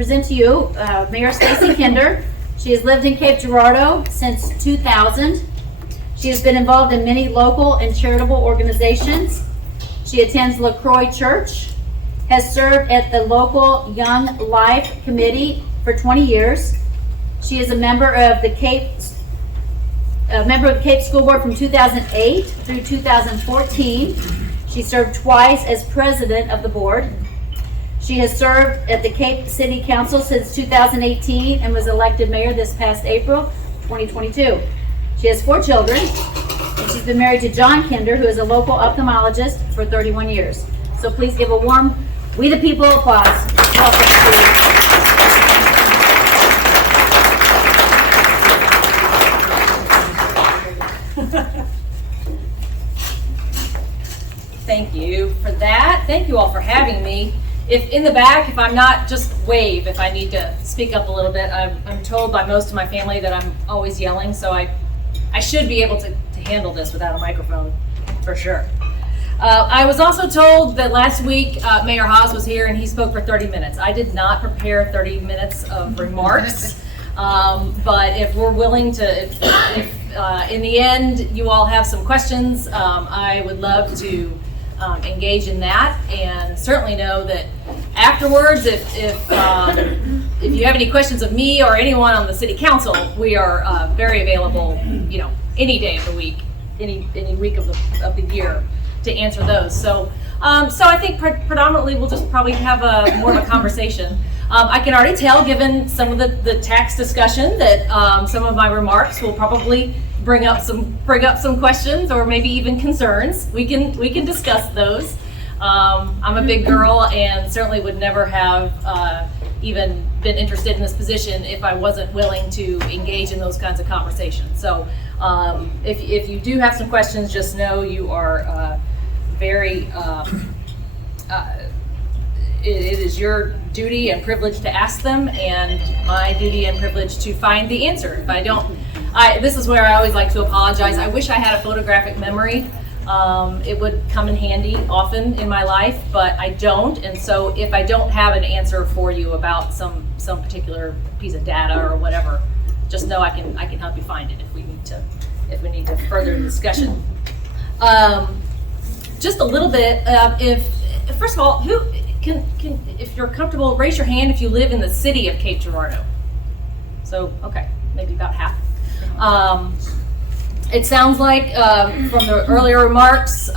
present to you Mayor Stacy Kinder. She has lived in Cape Girardeau since 2000. She has been involved in many local and charitable organizations. She attends La Croix Church, has served at the local Young Life Committee for 20 years. She is a member of the Cape School Board from 2008 through 2014. She served twice as president of the board. She has served at the Cape City Council since 2018 and was elected mayor this past April 2022. She has 4 children, and she's been married to John Kinder, who is a local ophthalmologist for 31 years. So please give a warm We the People applause. Welcome to Thank you for that. Thank you all for having me. If in the back, if I'm not, just wave if I need to speak up a little bit. I'm told by most of my family that I'm always yelling, so I should be able to handle this without a microphone, for sure. I was also told that last week Mayor Haas was here and he spoke for 30 minutes. I did not prepare 30 minutes of remarks, but if we're willing to, if in the end you all have some questions, I would love to engage in that, and certainly know that afterwards, if you have any questions of me or anyone on the city council, we are very available, any day of the week, any week of the year to answer those. So I think predominantly we'll just probably have more of a conversation. I can already tell, given some of the tax discussion, that some of my remarks will probably bring up some questions or maybe even concerns. We can discuss those. I'm a big girl and certainly would never have even been interested in this position if I wasn't willing to engage in those kinds of conversations. So if you do have some questions, just know you are very it is your duty and privilege to ask them, and my duty and privilege to find the answer. If I don't, this is where I always like to apologize. I wish I had a photographic memory. It would come in handy often in my life, but I don't. And so if I don't have an answer for you about some particular piece of data or whatever, just know I can help you find it if we need to further the discussion. Just a little bit. First of all, who can if you're comfortable, raise your hand if you live in the city of Cape Girardeau. So okay, maybe about half. It sounds like from the earlier remarks,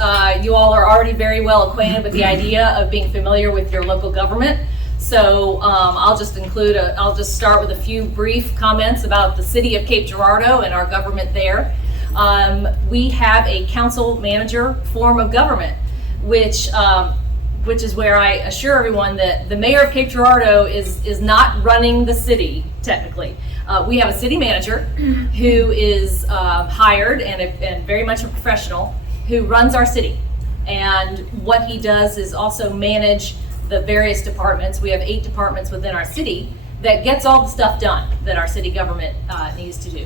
you all are already very well acquainted with the idea of being familiar with your local government. So I'll just start with a few brief comments about the city of Cape Girardeau and our government there. We have a council manager form of government, which is where I assure everyone that the mayor of Cape Girardeau is not running the city technically. We have a city manager who is hired and very much a professional who runs our city. And what he does is also manage the various departments. We have 8 departments within our city that gets all the stuff done that our city government needs to do.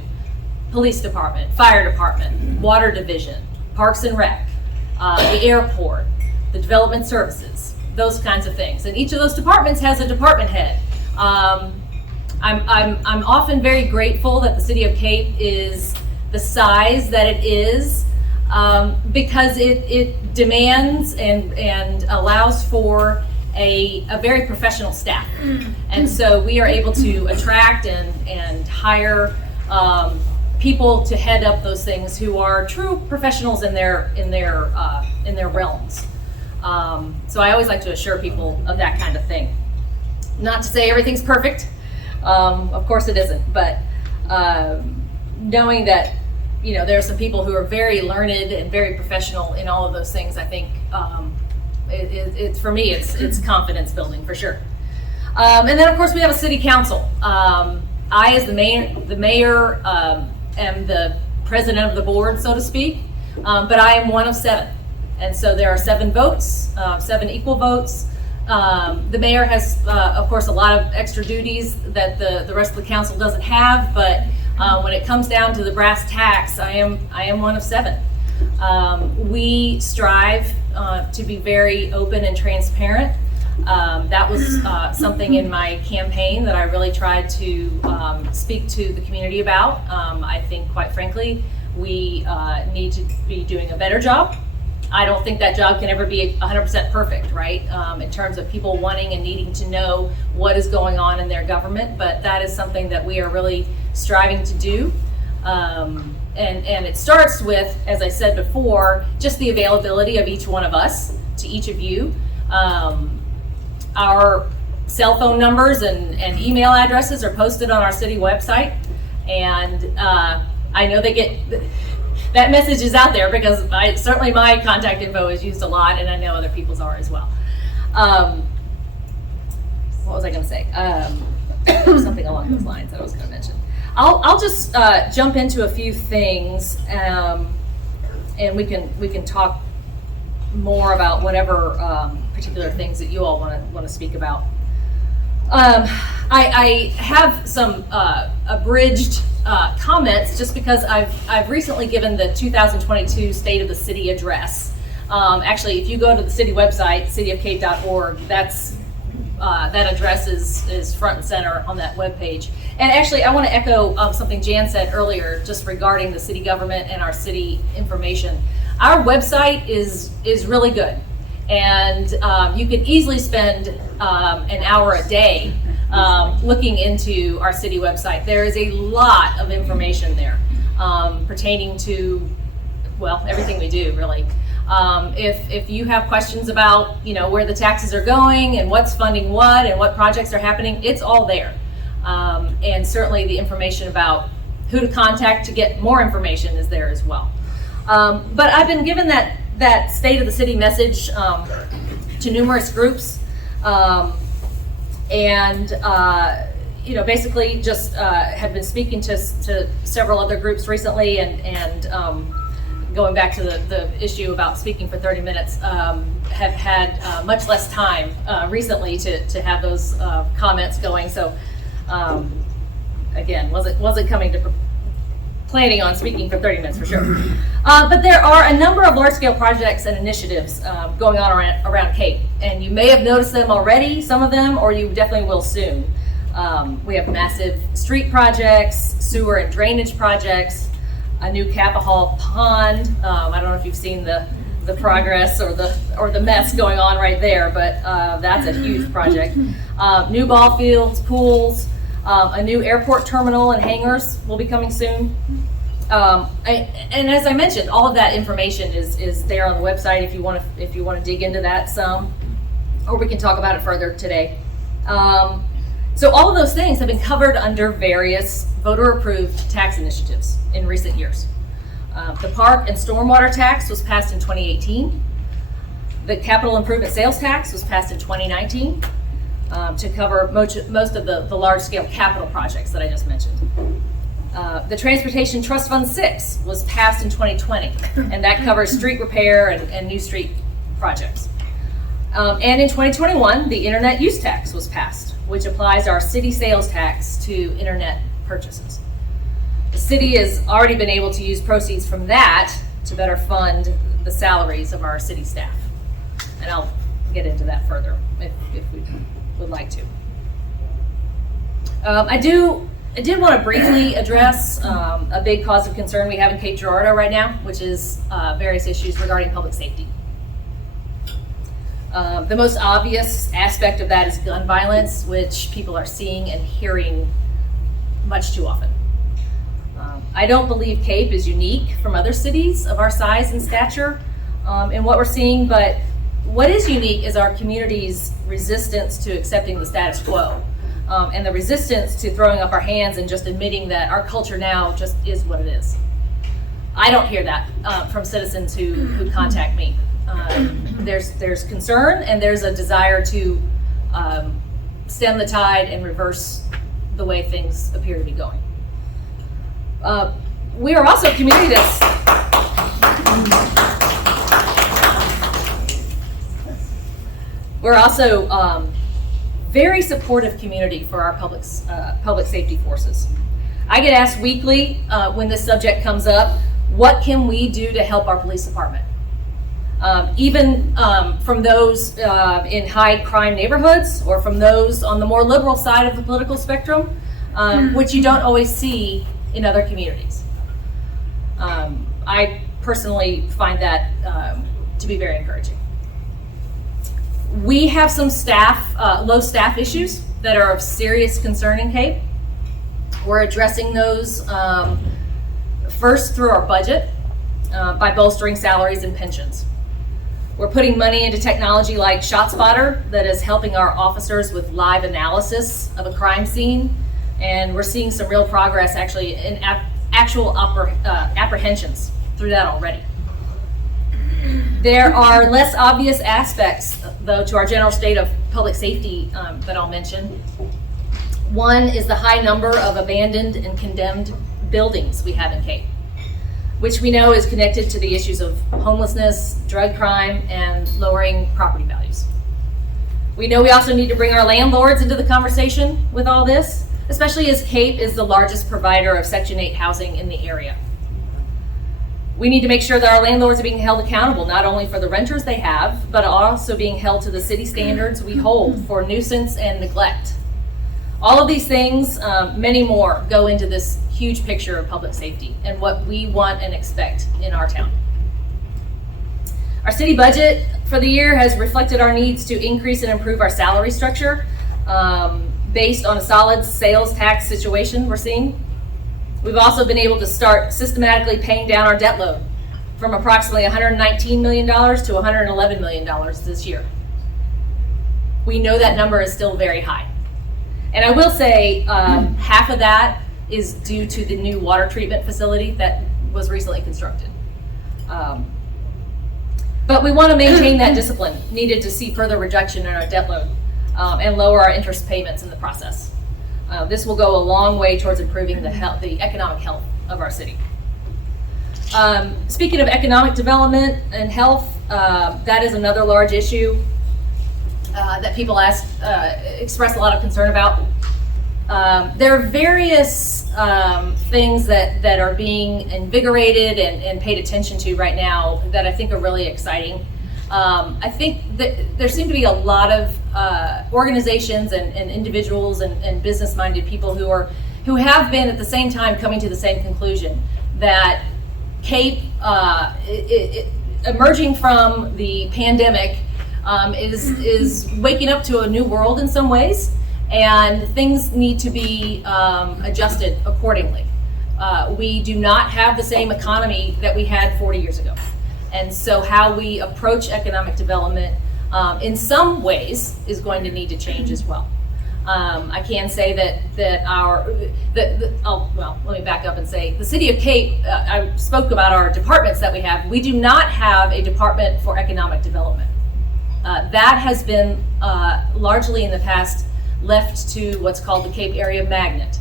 Police department, fire department, water division, parks and rec, the airport, the development services, those kinds of things. And each of those departments has a department head. I'm often very grateful that the city of Cape is the size that it is, because it demands and allows for a very professional staff. And so we are able to attract and hire people to head up those things who are true professionals in their realms. So I always like to assure people of that kind of thing. Not to say everything's perfect. Of course it isn't, but knowing that there are some people who are very learned and very professional in all of those things, I think it's for me it's confidence building for sure. And then of course we have a city council. I, as the mayor, am the president of the board, so to speak, but I am one of 7, and so there are 7 votes, 7 equal votes. The mayor has, of course, a lot of extra duties that the rest of the council doesn't have, but when it comes down to the brass tacks, I am one of 7. We strive to be very open and transparent. That was something in my campaign that I really tried to speak to the community about. I think, quite frankly, we need to be doing a better job. I don't think that job can ever be 100% perfect, right? In terms of people wanting and needing to know what is going on in their government, but that is something that we are really striving to do. And it starts with, as I said before, just the availability of each one of us to each of you. Our cell phone numbers and email addresses are posted on our city website, and I know they get that message is out there because certainly my contact info is used a lot, and I know other people's are as well. What was I going to say? Something along those lines that I was going to mention. I'll just jump into a few things, and we can talk more about whatever particular things that you all want to speak about. I have some abridged comments just because I've recently given the 2022 State of the City address. Actually, if you go to the city website, cityofcape.org, that address is front and center on that webpage. And actually, I want to echo something Jan said earlier, just regarding the city government and our city information. Our website is really good, and you can easily spend an hour a day looking into our city website. There is a lot of information there pertaining to, well, everything we do, really. If you have questions about, where the taxes are going and what's funding what and what projects are happening, it's all there. And certainly the information about who to contact to get more information is there as well. But I've been given that State of the City message to numerous groups, and basically just have been speaking to several other groups recently, and going back to the issue about speaking for 30 minutes, have had much less time recently to have those comments going. So again, wasn't coming to planning on speaking for 30 minutes for sure. But there are a number of large-scale projects and initiatives going on around Cape, and you may have noticed them already, some of them, or you definitely will soon. We have massive street projects, sewer and drainage projects, a new Kappa Hall pond. I don't know if you've seen the progress or the mess going on right there, but that's a huge project. New ball fields, pools, a new airport terminal and hangars will be coming soon. And as I mentioned, all of that information is there on the website if you want to dig into that some, or we can talk about it further today. So all of those things have been covered under various voter-approved tax initiatives in recent years. The park and stormwater tax was passed in 2018. The capital improvement sales tax was passed in 2019 to cover most of the large-scale capital projects that I just mentioned. The Transportation Trust Fund 6 was passed in 2020, and that covers street repair and new street projects. And in 2021, the Internet Use Tax was passed, which applies our city sales tax to internet purchases. The city has already been able to use proceeds from that to better fund the salaries of our city staff. And I'll get into that further if we would like to. I did want to briefly address a big cause of concern we have in Cape Girardeau right now, which is various issues regarding public safety. The most obvious aspect of that is gun violence, which people are seeing and hearing much too often. I don't believe Cape is unique from other cities of our size and stature in what we're seeing, but what is unique is our community's resistance to accepting the status quo, and the resistance to throwing up our hands and just admitting that our culture now just is what it is. I don't hear that from citizens who contact me. There's concern, and there's a desire to stem the tide and reverse the way things appear to be going. We are also a community that's very supportive community for our public safety forces. I get asked weekly when this subject comes up, what can we do to help our police department? even from those in high crime neighborhoods or from those on the more liberal side of the political spectrum, which you don't always see in other communities. I personally find that to be very encouraging. We have some low staff issues that are of serious concern in Cape. We're addressing those first through our budget by bolstering salaries and pensions. We're putting money into technology like ShotSpotter that is helping our officers with live analysis of a crime scene, and we're seeing some real progress actually in actual apprehensions through that already. There are less obvious aspects, though, to our general state of public safety that I'll mention. One is the high number of abandoned and condemned buildings we have in Cape, which we know is connected to the issues of homelessness, drug crime, and lowering property values. We know we also need to bring our landlords into the conversation with all this, especially as Cape is the largest provider of Section 8 housing in the area. We need to make sure that our landlords are being held accountable, not only for the renters they have, but also being held to the city standards we hold for nuisance and neglect. All of these things, many more, go into this huge picture of public safety and what we want and expect in our town. Our city budget for the year has reflected our needs to increase and improve our salary structure based on a solid sales tax situation we're seeing. We've also been able to start systematically paying down our debt load from approximately $119 million to $111 million this year. We know that number is still very high. And I will say half of that is due to the new water treatment facility that was recently constructed. But we want to maintain that discipline needed to see further reduction in our debt load and lower our interest payments in the process. This will go a long way towards improving the economic health of our city. Speaking of economic development and health, that is another large issue that people express a lot of concern about. There are various things that are being invigorated and paid attention to right now that I think are really exciting. I think that there seem to be a lot of organizations and individuals and business-minded people who have been at the same time coming to the same conclusion that Cape, emerging from the pandemic, is waking up to a new world in some ways, and things need to be adjusted accordingly. We do not have the same economy that we had 40 years ago. And so how we approach economic development in some ways is going to need to change as well. I can say let me back up and say the City of Cape, I spoke about our departments that we have. We do not have a department for economic development. That has been largely in the past left to what's called the Cape Area Magnet.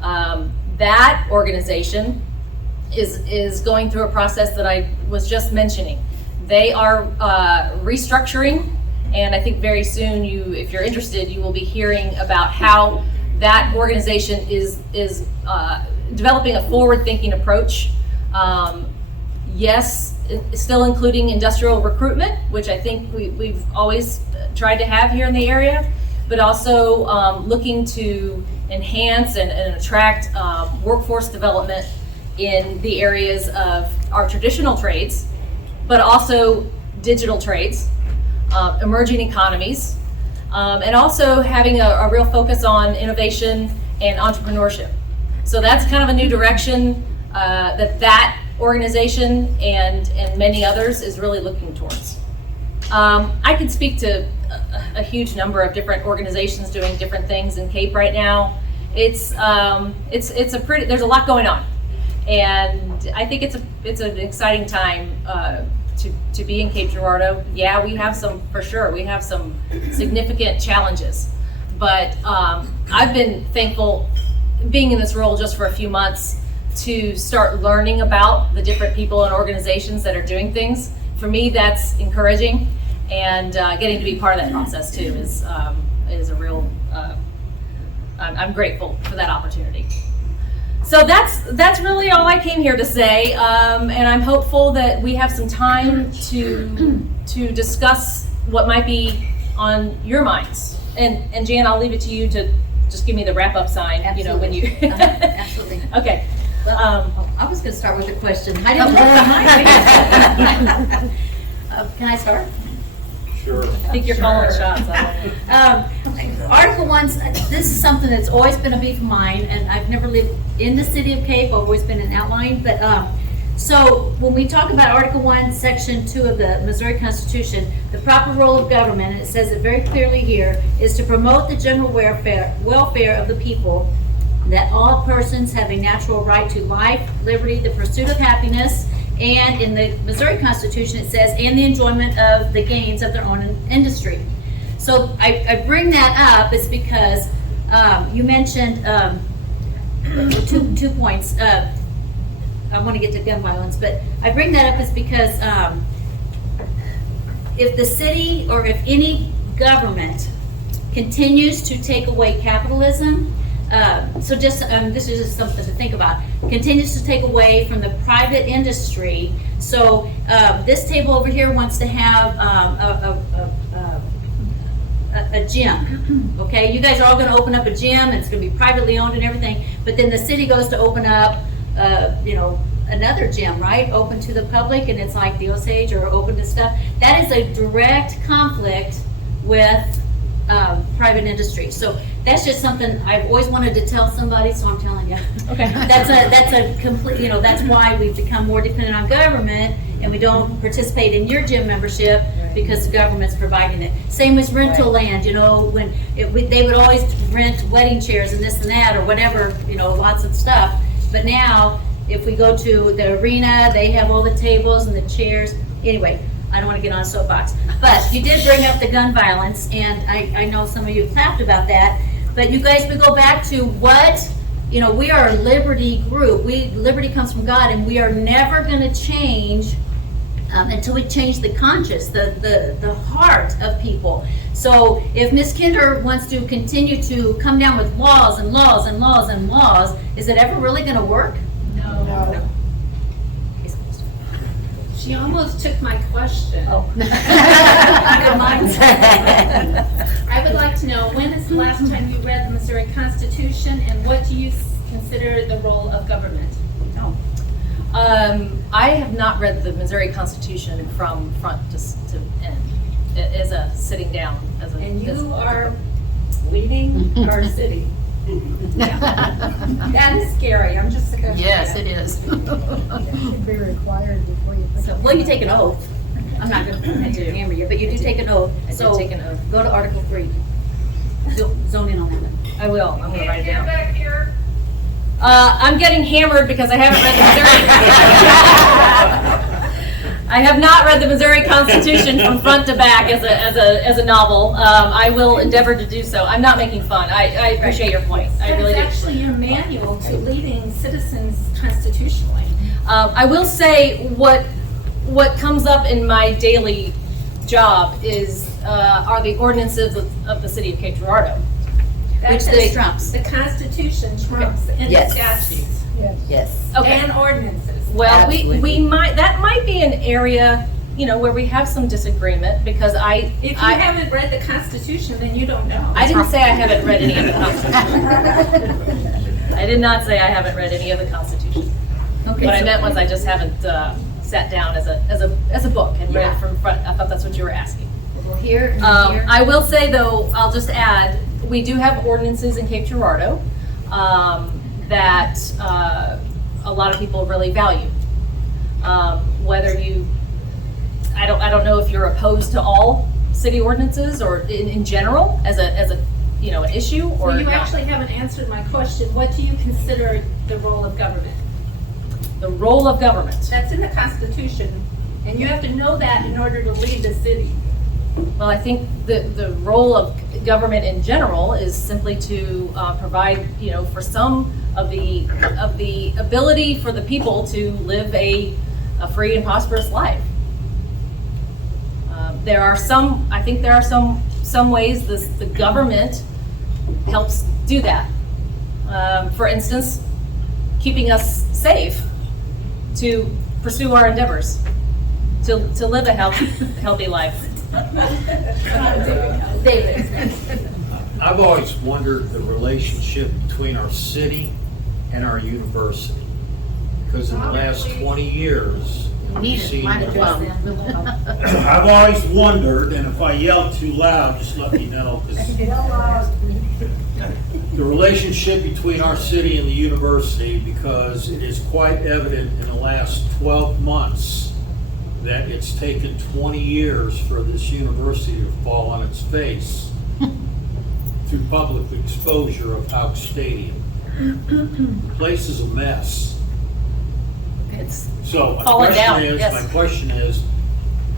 That organization is going through a process that I was just mentioning. They are restructuring, and I think very soon, if you're interested, you will be hearing about how that organization is developing a forward-thinking approach. Yes, still including industrial recruitment, which I think we've always tried to have here in the area, but also looking to enhance and attract workforce development in the areas of our traditional trades, but also digital trades, emerging economies, and also having a real focus on innovation and entrepreneurship. So that's kind of a new direction that organization and many others is really looking towards. I can speak to a huge number of different organizations doing different things in Cape right now. There's a lot going on. And I think it's an exciting time to be in Cape Girardeau. Yeah, we have some significant challenges, but I've been thankful being in this role just for a few months to start learning about the different people and organizations that are doing things. For me, that's encouraging, and getting to be part of that process too is a real. I'm grateful for that opportunity. So that's really all I came here to say, and I'm hopeful that we have some time to discuss what might be on your minds. And Jan, I'll leave it to you to just give me the wrap-up sign. Absolutely. You know, when you. Absolutely. Okay. Well, I was going to start with a question. How did you can I start? Sure. I think you're calling shots. Article 1, this is something that's always been a beef of mine, and I've never lived in the city of Cape. I've always been an outlying, but so when we talk about Article 1, Section 2 of the Missouri Constitution, the proper role of government, and it says it very clearly here, is to promote the general welfare of the people, that all persons have a natural right to life, liberty, the pursuit of happiness, and in the Missouri Constitution it says, and the enjoyment of the gains of their own industry. So I bring that up is because you mentioned two points. I want to get to gun violence, but I bring that up is because if the city or if any government continues to take away capitalism, so just this is just something to think about, continues to take away from the private industry. So this table over here wants to have a gym. Okay, you guys are all going to open up a gym, and it's going to be privately owned and everything, but then the city goes to open up another gym, right, open to the public, and it's like the Osage or open to stuff. That is a direct conflict with private industry. So that's just something I've always wanted to tell somebody, so I'm telling you. Okay. That's a complete, that's why we've become more dependent on government, and we don't participate in your gym membership because the government's providing it. Same as rental land, when they would always rent wedding chairs and this and that or whatever, lots of stuff. But now, if we go to the arena, they have all the tables and the chairs. Anyway, I don't want to get on a soapbox. But you did bring up the gun violence, and I know some of you clapped about that. But you guys would go back to what, we are a liberty group. Liberty comes from God, and we are never going to change until we change the conscience, the heart of people. So if Ms. Kinder wants to continue to come down with laws and laws and laws and laws, is it ever really going to work? No. She almost took my question. Oh. Good minds. I would like to know, when is the last time you read the Missouri Constitution, and what do you consider the role of government? I have not read the Missouri Constitution from front to end, as a sitting down. And you are leading our city. That is scary. I'm just scared. Yes, it is. It should be required before you put So, well, you take an oth. I'm not going to hammer you, but you do take an oath. I did So take an oath. go to Article 3. Zone in on that. I will. I'm going to write it down. I'm getting hammered because I haven't read the Missouri. I have not read the Missouri Constitution from front to back as a novel. I will endeavor to do so. I'm not making fun. I appreciate your point. I really do. That's actually your manual to leading citizens constitutionally. I will say what comes up in my daily job are the ordinances of the city of Cape Girardeau. Which this trumps. The Constitution trumps any Yes. statutes Yes. Okay. and ordinances. Well, Absolutely. we might be an area, where we have some disagreement because If you haven't read the Constitution, then you don't know. I didn't say I haven't read any of the Constitution. I did not say I haven't read any of the Constitution. Okay. What I meant was I just haven't sat down as a book and read Yeah. from front. I thought that's what you were asking. Well, here and here. I will say though, I'll just add, we do have ordinances in Cape Girardeau that a lot of people really value. Whether I don't know if you're opposed to all city ordinances or in general as an issue or Well, you not. actually haven't answered my question. What do you consider the role of government? The role of government. That's in the Constitution, and you have to know that in order to lead the city. Well, I think the role of government in general is simply to provide, for some of the ability for the people to live a free and prosperous life. I think there are some ways the government helps do that. For instance, keeping us safe to pursue our endeavors, to live a healthy life. David. I've always wondered the relationship between our city and our university. Because in the last 20 years, we've seen, I've always wondered, and if I yell too loud, just let me know. 'Cause the relationship between our city and the university, because it is quite evident in the last 12 months that it's taken 20 years for this university to fall on its face through public exposure of Houck Stadium. The place is a mess. It's So my falling down, yes. question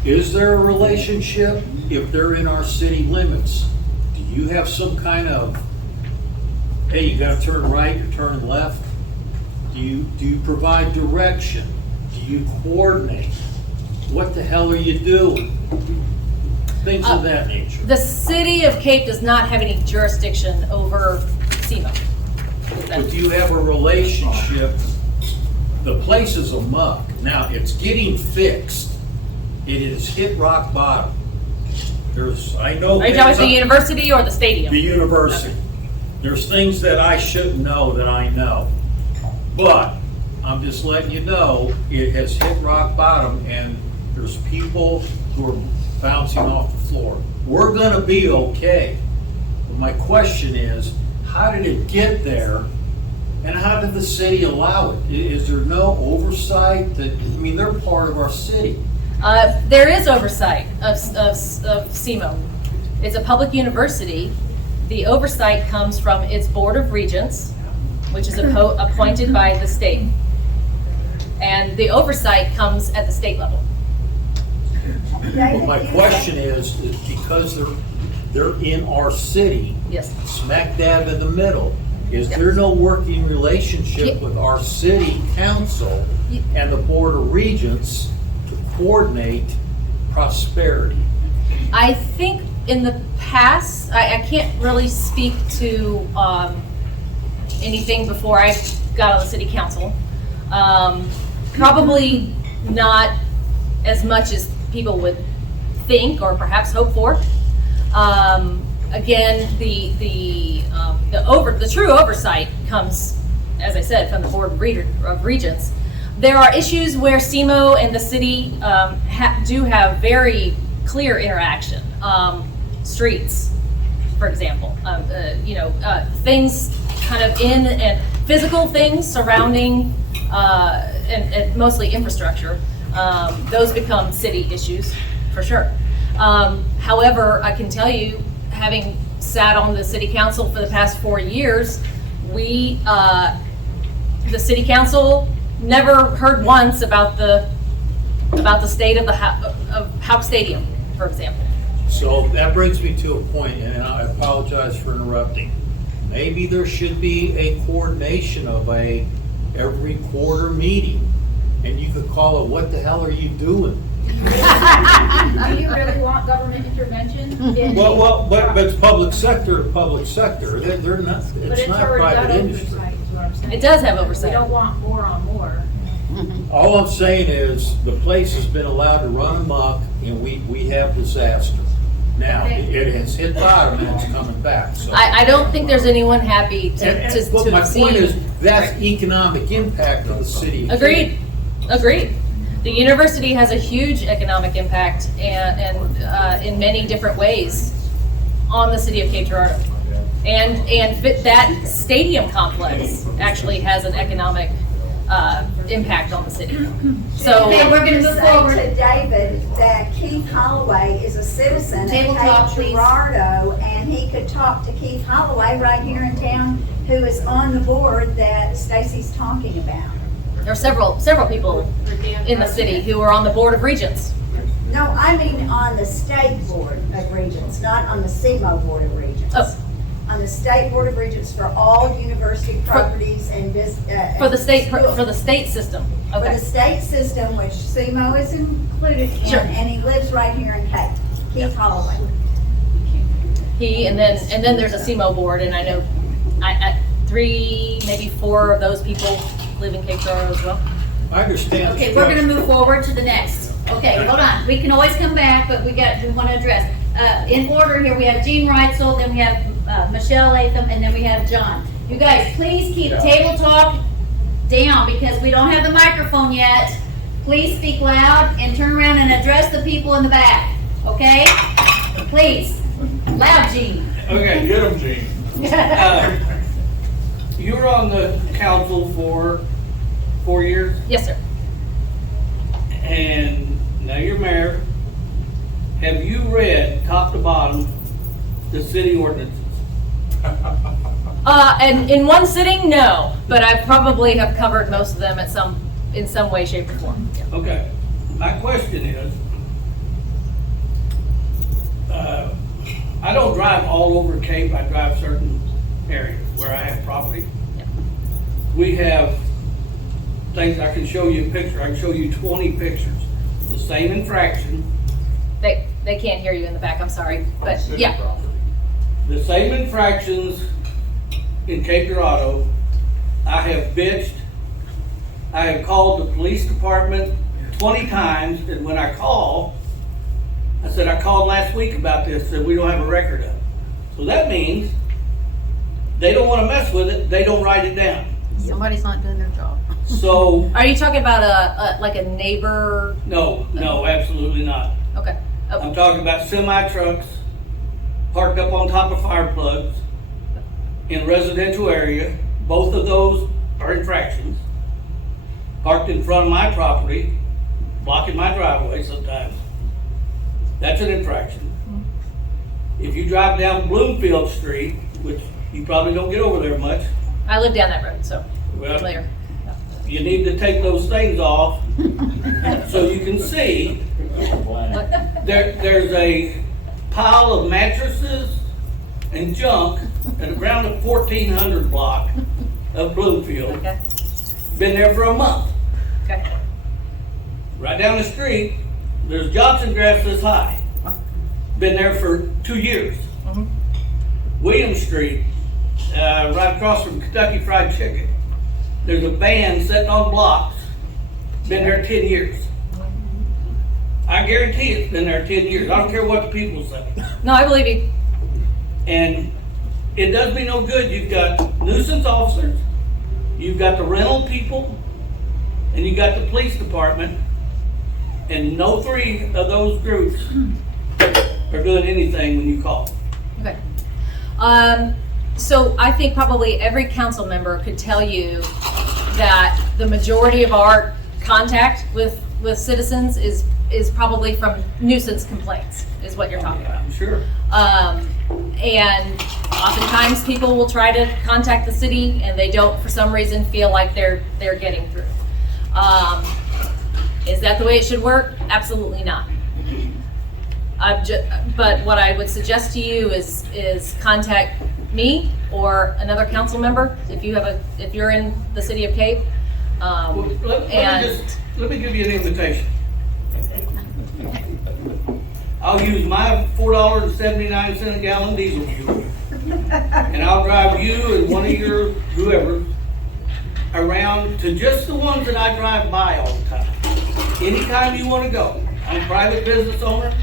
is there a relationship if they're in our city limits? Do you have some kind of, hey, you gotta turn right, you're turning left? Do you provide direction? Do you coordinate? What the hell are you doing? Things of that nature. the city of Cape does not have any jurisdiction over SEMO. But do you have a relationship? The place is a muck. Now, it's getting fixed. It has hit rock bottom. I know. Are you talking about the university or the stadium? The university. There's things that I shouldn't know that I know. But I'm just letting you know, it has hit rock bottom and there's people who are bouncing off the floor. We're gonna be okay. But my question is, how did it get there? And how did the city allow it? Is there no oversight? They're part of our city. There is oversight of SEMO. It's a public university. The oversight comes from its Board of Regents, which is appointed by the state. And the oversight comes at the state level. Well, my question is because they're in our city, Yes. smack dab in the middle, is there no working relationship with our city council and the Board of Regents to coordinate prosperity? I think in the past, I can't really speak to anything before I got on the city council. Probably not as much as people would think or perhaps hope for. Again, the true oversight comes, as I said, from the Board of Regents. There are issues where SEMO and the city do have very clear interaction. Streets, for example, things kind of in and physical things surrounding and mostly infrastructure. Those become city issues for sure. However, I can tell you, having sat on the city council for the past 4 years, the city council never heard once about the state of Houck Stadium, for example. So that brings me to a point, and I apologize for interrupting. Maybe there should be a coordination of every quarter meeting, and you could call it, what the hell are you doing? Do you really want government intervention? But it's public sector to public sector. They're not, But it's not already got private industry. oversight, is what I'm saying. It does have We oversight. don't want more on more. All I'm saying is, the place has been allowed to run amok, and we have disaster. Now, it has hit bottom and it's coming back, so. I don't think there's anyone happy But to my see. point is, that's economic impact on the city. of Cape. Agreed. The university has a huge economic impact and in many different ways on the city of Cape Girardeau. And that stadium complex actually has an economic impact on the city. So Okay, we're gonna move forward. Say to David that Keith Holloway is a citizen of Table talk, Cape please. Girardeau, and he could talk to Keith Holloway right here in town, who is on the board that Stacy's talking about. there are several people in the city who are on the Board of Regents. No, I mean on the state board of regents, not on the SEMO board of regents. Oh. On the state board of regents for all university properties and For the state system. For Okay. the state system, which SEMO is included in, Sure. and he lives right here in Cape, Keith Holloway. He and then there's a SEMO board, and I know 3, maybe 4 of those people live in Cape Girardeau as well. I understand. Okay, we're gonna move forward to the next. Okay, hold on. We can always come back, but we want to address. In order here, we have Jean Reitzel, then we have Michelle Latham, and then we have John. You guys, please keep table talk down because we don't have the microphone yet. Please speak loud and turn around and address the people in the back, okay? Please, loud, Jean. Okay, Get them, Gene. You were on the council for 4 years, Yes, sir. and now you're mayor. Have you read top to bottom the city ordinances? And in one sitting, no, but I probably have covered most of them in some way, shape, or form. Yeah. Okay, my question is, I don't drive all over Cape, I drive certain areas where I have property. Yeah. We have things, I can show you a picture, I can show you 20 pictures, the same infraction, They can't hear you in the back, I'm sorry, but City yeah. property. the same infractions in Cape Girardeau. I have bitched, I have called the police department 20 times, and when I call, I said, I called last week about this, and we don't have a record of it. So that means they don't wanna mess with it, they don't write it down. Somebody's not doing their job. So, Are you talking about like a neighbor? no, absolutely not. Okay. I'm talking about semi trucks parked up on top of fire plugs in residential area. Both of those are infractions. Parked in front of my property, blocking my driveway sometimes. That's an infraction. If you drive down Bloomfield Street, which you probably don't get over there much, I live down that road, so well, familiar. you need to take those things off so you can see there's a pile of mattresses and junk at around the 1400 block of Bloomfield. Okay. Been there for a month. Okay. Right down the street, there's Johnson grass this high. Been there for 2 years. Mhm. William Street, right across from Kentucky Fried Chicken. There's a van sitting on blocks. Been there 10 years. I guarantee it's been there 10 years. I don't care what the people say. No, I believe you. And it does me no good. You've got nuisance officers, you've got the rental people, and you got the police department, and no three of those groups are doing anything when you call. Okay. So I think probably every council member could tell you that the majority of our contact with citizens is probably from nuisance complaints, is what you're talking about. I'm sure. And oftentimes people will try to contact the city and they don't, for some reason, feel like they're getting through. Is that the way it should work? Absolutely not. But what I would suggest to you is contact me or another council member if you're in the city of Cape. Well, let me give you an invitation. I'll use my $4.79 a gallon diesel fuel, and I'll drive you and one of your whoever around to just the ones that I drive by all the time. Anytime you want to go. I'm a private business owner.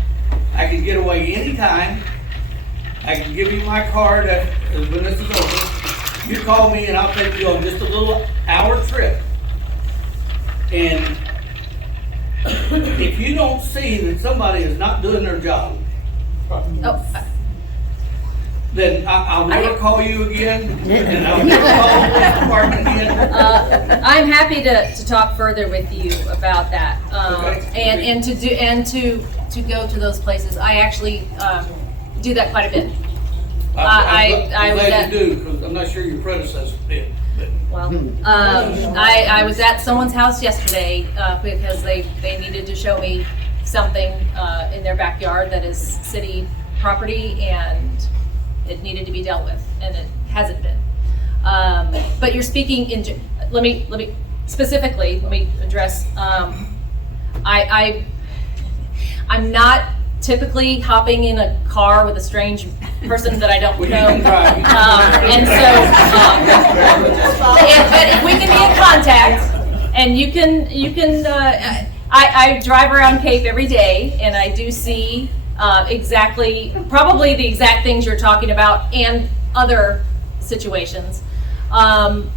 I can get away anytime. I can give you my card when this is over. You call me and I'll take you on just a little hour trip. And if you don't see that somebody is not doing their job, then I'll never call you again, and I'll never call the police department again. I'm happy to talk further with you about that, Okay. and to go to those places. I actually do that quite a bit. I'm glad you do, because I'm not sure your predecessor did. but- Well, I was at someone's house yesterday because they needed to show me something in their backyard that is city property, and it needed to be dealt with, and it hasn't been. But you're speaking in. Let me specifically address. I'm not typically hopping in a car with a strange person that I don't Well, you know. can drive. And so, but we can be in contact, and you can, I drive around Cape every day, and I do see probably the exact things you're talking about and other situations. Well,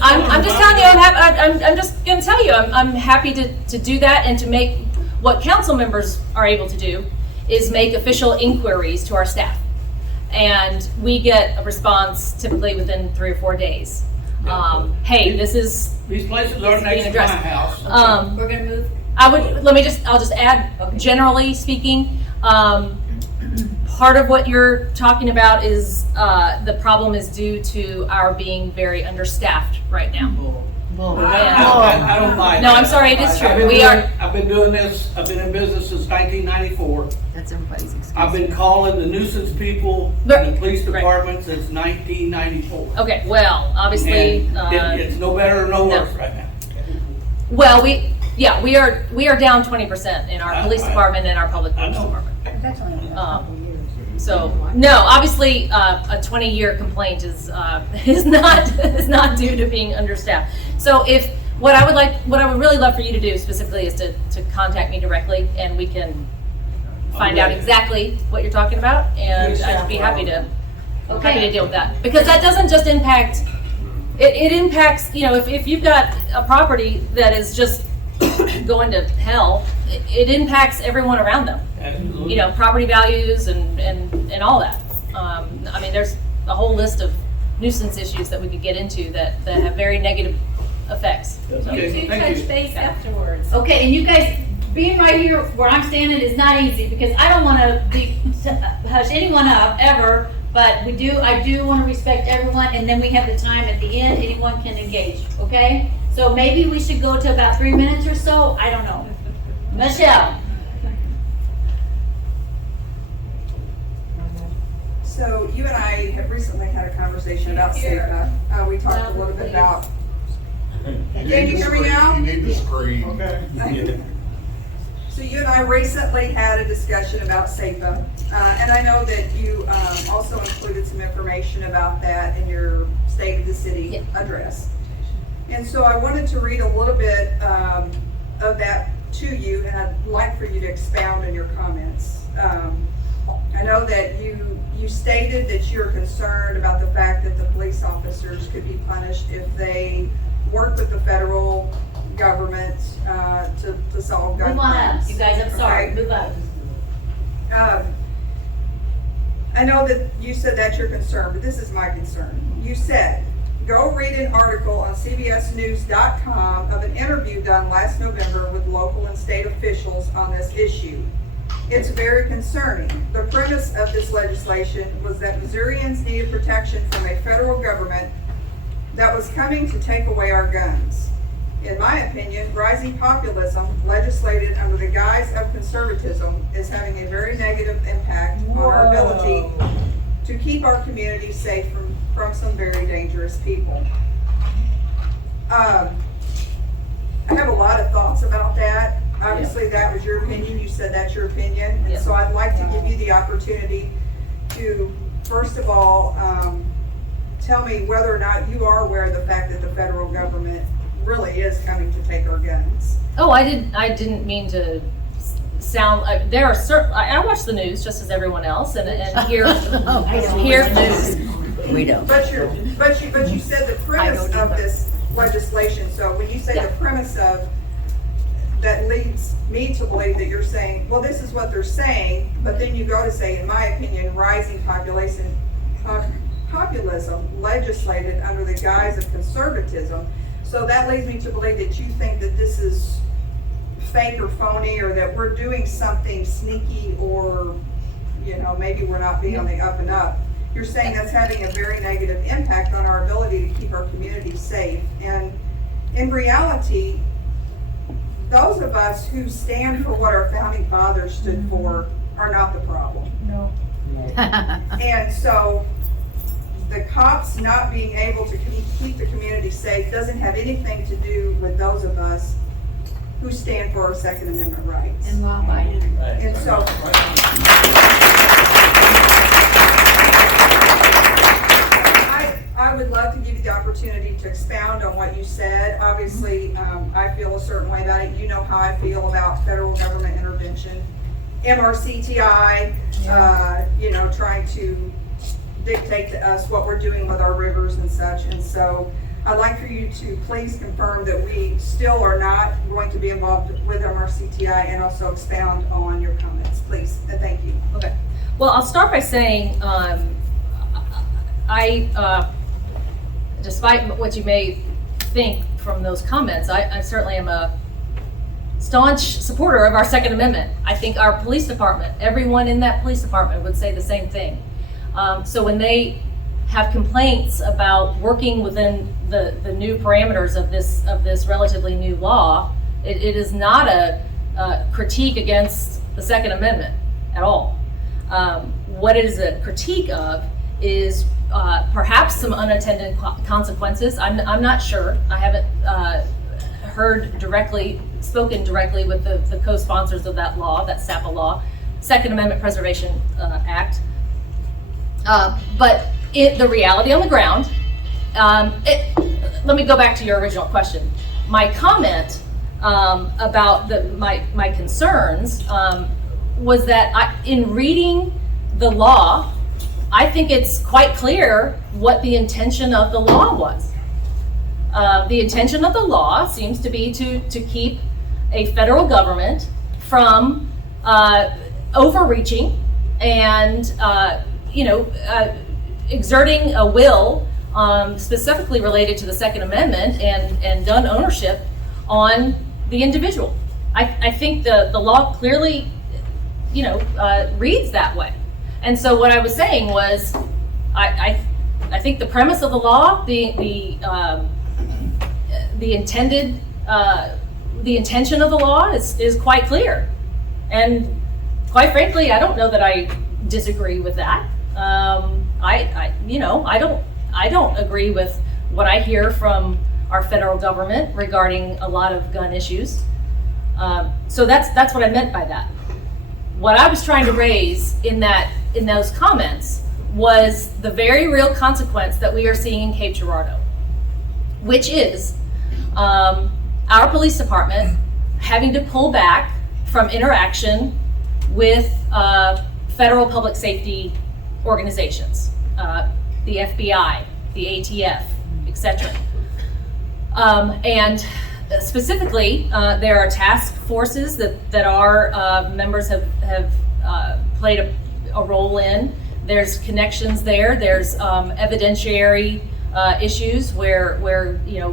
I'm just telling you, I'm just gonna tell you, I'm happy to do that and to make what council members are able to do is make official inquiries to our staff. And we get a response typically within 3 or 4 days. Hey, this is these places are next to my addressed. house. We're gonna move. I'll just add, generally speaking, part of what you're talking about is, the problem is due to our being very understaffed right now. I don't buy No, that. I'm sorry, it is true. I've been doing this, I've been in business since 1994. That's everybody's excuse. I've been calling the nuisance people in the police department since 1994. Okay, well, obviously, And it's no better or no worse right now. well, we are down 20% in our police department and our public I works know. department. That's only been a couple years. So, no, obviously, a 20-year complaint is not due to being understaffed. So what I would really love for you to do specifically is to contact me directly, and we can find out exactly what you're talking about, and I'd be happy to deal with that. Because that doesn't just impact, it impacts, if you've got a property that is just going to hell, it impacts everyone around them. Absolutely. Property values and all that. I mean, there's a whole list of nuisance issues that we could get into that have very negative effects. Okay, You thank you. touch base afterwards. Okay, and you guys, being right here where I'm standing is not easy because I don't want to hush anyone up ever, but I do want to respect everyone, and then we have the time at the end, anyone can engage, okay? So maybe we should go to about 3 minutes or so, I don't know. Michelle? So you and I have recently had a conversation about SEPA. We talked a little bit about, can you hear me now? You need to scream. Okay. So you and I recently had a discussion about SEPA. And I know that you also included some information about that in your State of the City address. And so I wanted to read a little bit of that to you, and I'd like for you to expound on your comments. I know that you stated that you're concerned about the fact that the police officers could be punished if they work with the federal government to solve gun Move on up, crimes. you guys, I'm sorry, Okay. move up. I know that you said that's your concern, but this is my concern. You said, go read an article on CBSNews.com of an interview done last November with local and state officials on this issue. It's very concerning. The premise of this legislation was that Missourians needed protection from a federal government that was coming to take away our guns. In my opinion, rising populism legislated under the guise of conservatism is having a very negative impact on our ability to keep our community safe from some very dangerous people. I have a lot of thoughts about that. Obviously, that was your opinion. You said that's your opinion. And so I'd like to give you the opportunity to, first of all, tell me whether or not you are aware of the fact that the federal government really is coming to take our guns. Oh, I didn't mean to sound. There are certain. I watch the news just as everyone else, and hear news. We don't. But you said the premise of this legislation. So when you say the premise of, that leads me to believe that you're saying, well, this is what they're saying, but then you go to say, in my opinion, rising populism legislated under the guise of conservatism. So that leads me to believe that you think that this is fake or phony, or that we're doing something sneaky, or, maybe we're not being on the up and up. You're saying that's having a very negative impact on our ability to keep our community safe. And in reality, those of us who stand for what our founding fathers stood for are not the problem. No. And so the cops not being able to keep the community safe doesn't have anything to do with those of us who stand for our Second Amendment rights. And law abiding. And so I would love to give you the opportunity to expound on what you said. Obviously, I feel a certain way about it. You know how I feel about federal government intervention. MRCTI, trying to dictate to us what we're doing with our rivers and such. And so I'd like for you to please confirm that we still are not going to be involved with MRCTI, and also expound on your comments, please. And thank you. Okay. Well, I'll start by saying, despite what you may think from those comments, I certainly am a staunch supporter of our Second Amendment. I think our police department, everyone in that police department would say the same thing. So when they have complaints about working within the new parameters of this relatively new law, it is not a critique against the Second Amendment at all. What it is a critique of is perhaps some unintended consequences. I'm not sure. I haven't spoken directly with the co-sponsors of that law, that SAPA law, Second Amendment Preservation Act. But the reality on the ground, let me go back to your original question. My comment about my concerns was that in reading the law, I think it's quite clear what the intention of the law was. The intention of the law seems to be to keep a federal government from overreaching and exerting a will specifically related to the Second Amendment and gun ownership on the individual. I think the law clearly reads that way. And so what I was saying was, I think the premise of the law, the intention of the law is quite clear. And quite frankly, I don't know that I disagree with that. I don't agree with what I hear from our federal government regarding a lot of gun issues. So that's what I meant by that. What I was trying to raise in those comments was the very real consequence that we are seeing in Cape Girardeau, which is our police department having to pull back from interaction with federal public safety organizations, the FBI, the ATF, etc. And specifically, there are task forces that our members have played a role in. There's connections there. There's evidentiary issues where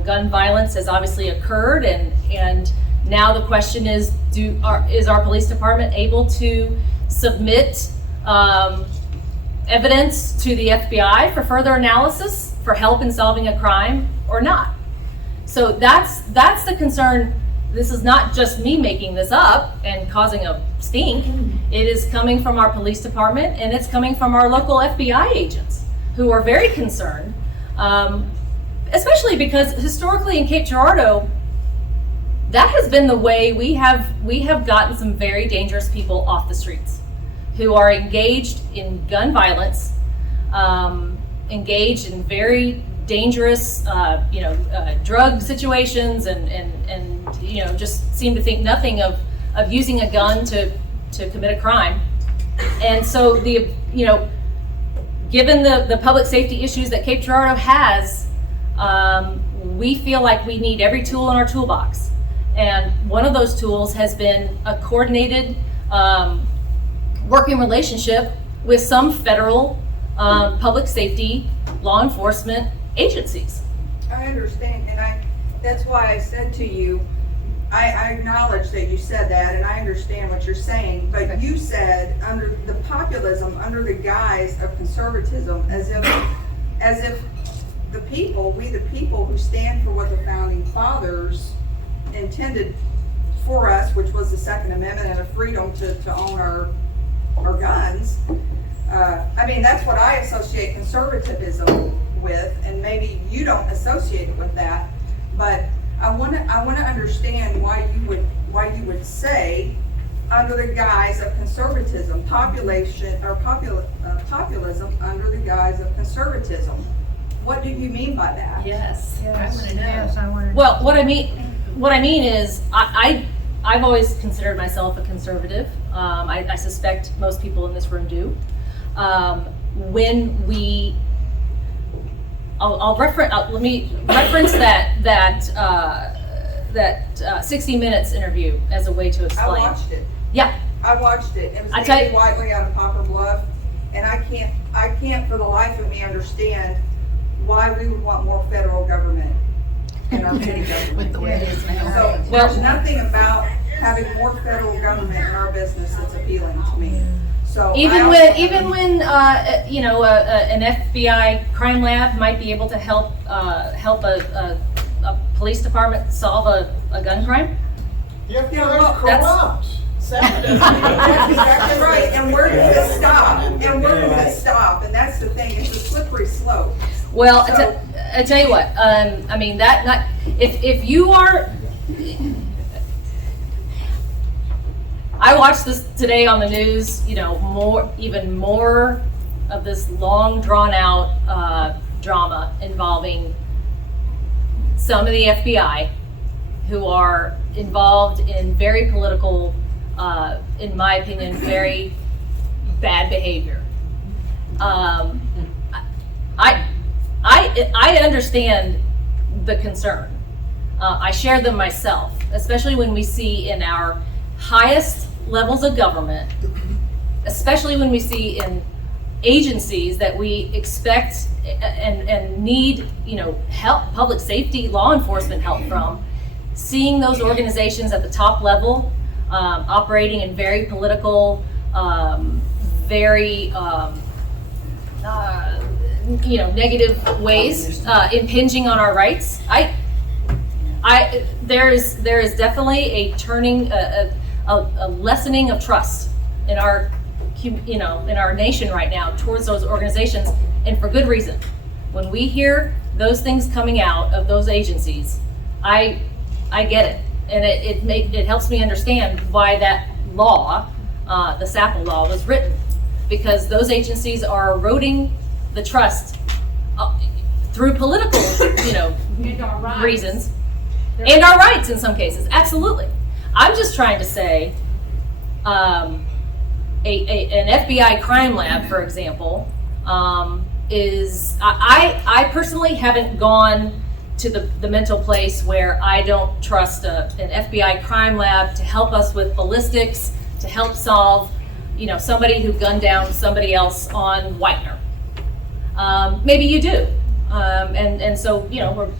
gun violence has obviously occurred, and now the question is our police department able to submit evidence to the FBI for further analysis, for help in solving a crime, or not? So that's the concern. This is not just me making this up and causing a stink. It is coming from our police department, and it's coming from our local FBI agents who are very concerned, especially because historically in Cape Girardeau, that has been the way we have gotten some very dangerous people off the streets who are engaged in gun violence, engaged in very dangerous, drug situations, and just seem to think nothing of using a gun to commit a crime. And so given the public safety issues that Cape Girardeau has, we feel like we need every tool in our toolbox. And one of those tools has been a coordinated working relationship with some federal public safety law enforcement agencies. I understand, and that's why I said to you, I acknowledge that you said that, and I understand what you're saying, but you said under the populism, under the guise of conservatism, as if we the people who stand for what the founding fathers intended for us, which was the Second Amendment and a freedom to own our guns. That's what I associate conservatism with, and maybe you don't associate it with that, but I want to understand why you would say under the guise of conservatism, populism under the guise of conservatism. what do you mean by that? Yes. I wanna know. Yes, I want to. Well, what I mean is, I've always considered myself a conservative. I suspect most people in this room do. When we, let me reference that 60 Minutes interview as a way to I explain. watched it. Yeah, I watched it. It was I tell David you- Whiteley out of Poplar Bluff, and I can't for the life of me understand why we would want more federal government in our city government. With the way it is now. So Well- there's nothing about having more federal government in our business that's appealing to me. So even I when also- an FBI crime lab might be able to help a police department solve a gun crime. Yeah, well, corrupt. That's exactly right, and where does it stop? And where does it stop? And that's the thing, it's a slippery slope. Well, So- I tell you what, I mean, if you are, I watched this today on the news, even more of this long drawn out drama involving some of the FBI who are involved in very political, in my opinion, very bad behavior. I understand the concern. I share them myself, especially when we see in our highest levels of government, especially when we see in agencies that we expect and need, help, public safety, law enforcement help from, seeing those organizations at the top level operating in very political, very negative ways, impinging on our rights. There is definitely a turning, a lessening of trust in our, in our nation right now towards those organizations, and for good reason. When we hear those things coming out of those agencies, I get it, and it helps me understand why that law, the SAPL law, was written, because those agencies are eroding the trust through political, reasons, and our rights in some cases. Absolutely. I'm just trying to say, an FBI crime lab, for example, is I personally haven't gone to the mental place where I don't trust an FBI crime lab to help us with ballistics, to help solve, somebody who gunned down somebody else on Whitener. Maybe you do. And so,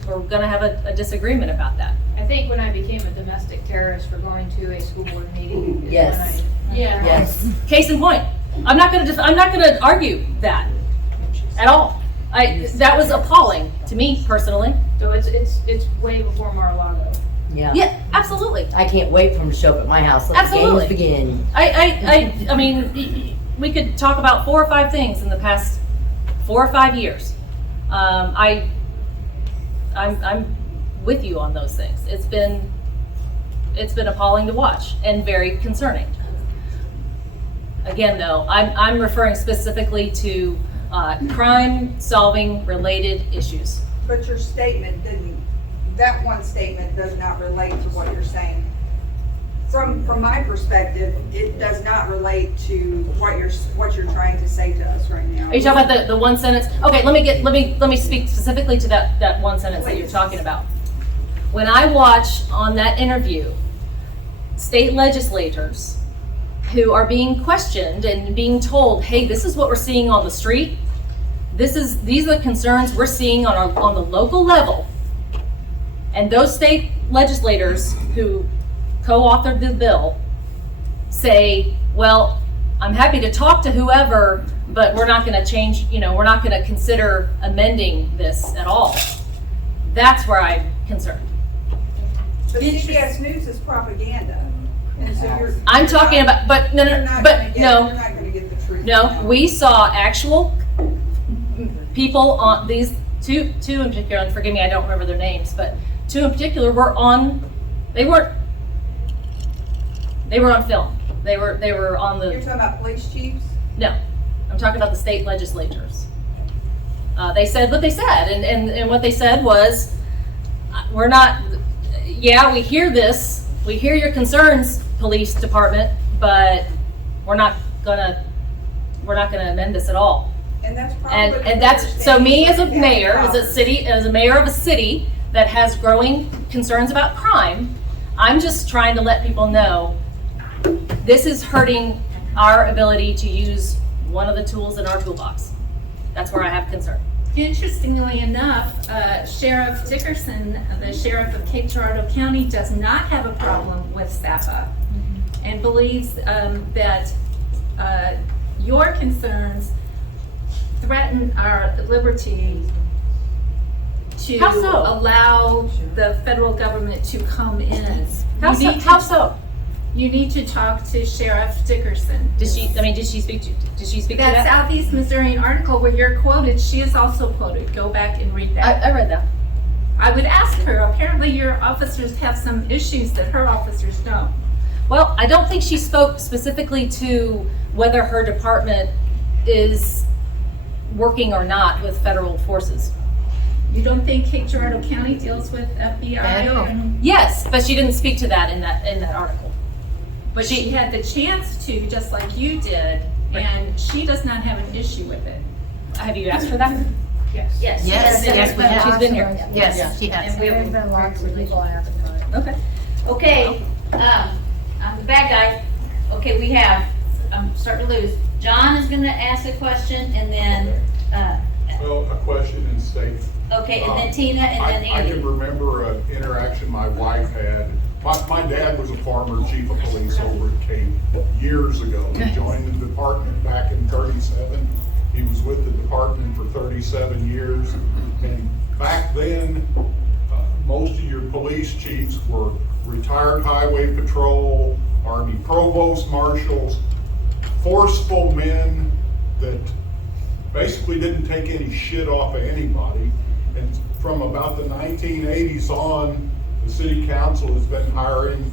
we're gonna have a disagreement about that. I think when I became a domestic terrorist for going to a school board meeting. Yes. Yeah. Yes. Case in point, I'm not gonna argue that at all. That was appalling to me personally. So it's way before Mar-a-Lago. Yeah. Yeah, absolutely. I can't wait for them to show up at my house. Let Absolutely. the games begin. I mean, we could talk about 4 or 5 things in the past 4 or 5 years. I'm with you on those things. It's been appalling to watch and very concerning. Again, though, I'm referring specifically to crime-solving related issues. But your statement that one statement does not relate to what you're saying. From my perspective, it does not relate to what you're trying to say to us right now. Are you talking about the one sentence? Okay, let me speak specifically to that one sentence that you're talking about. When I watch on that interview state legislators who are being questioned and being told, hey, this is what we're seeing on the street. These are the concerns we're seeing on the local level. And those state legislators who co-authored the bill say, well, I'm happy to talk to whoever, but we're not going to change, we're not going to consider amending this at all. That's where I'm concerned. But CBS News is propaganda. And so I'm talking about, but no, you're not but gonna no, get the truth. no, we saw actual people on these two in particular, and forgive me, I don't remember their names, but 2 in particular they were on film. They were on You're the, talking about police chiefs? no, I'm talking about the state legislators. They said what they said, and what they said was, we're not, yeah, we hear this, we hear your concerns, police department, but we're not gonna amend this at all. And that's probably. And that's, so me as a mayor, as a mayor of a city that has growing concerns about crime, I'm just trying to let people know, this is hurting our ability to use one of the tools in our toolbox. That's where I have concern. Interestingly enough, Sheriff Dickerson, the sheriff of Cape Girardeau County, does not have a problem with SAPA and believes that your concerns threaten our liberty to How so? allow the federal government to come in. How so? You need to talk to Sheriff Dickerson. Did she speak to That that? Southeast Missourian article where you're quoted, she is also quoted. Go back and read that. I read that. I would ask her, apparently your officers have some issues that her officers don't. Well, I don't think she spoke specifically to whether her department is working or not with federal forces. You don't think Cape Girardeau County deals with FBI? I know. Yes, but she didn't speak to that in that article. But she had the chance to, just like you did, and she does not have an issue with it. Have you asked for that? Yes. Yes. Yes, we have. She's been here. Yes, she has. And we have been lots of legal advocates. Okay. Okay, I'm the bad guy. Okay, I'm starting to lose. John is gonna ask a question, and then, Well, a question and state. okay, and then Tina, and then I Andy. can remember an interaction my wife had. My dad was a former chief of police over at Cape years ago. He joined the department back in '37. He was with the department for 37 years. And back then, most of your police chiefs were retired highway patrol, Army provost marshals, forceful men that basically didn't take any shit off of anybody. And from about the 1980s on, the city council has been hiring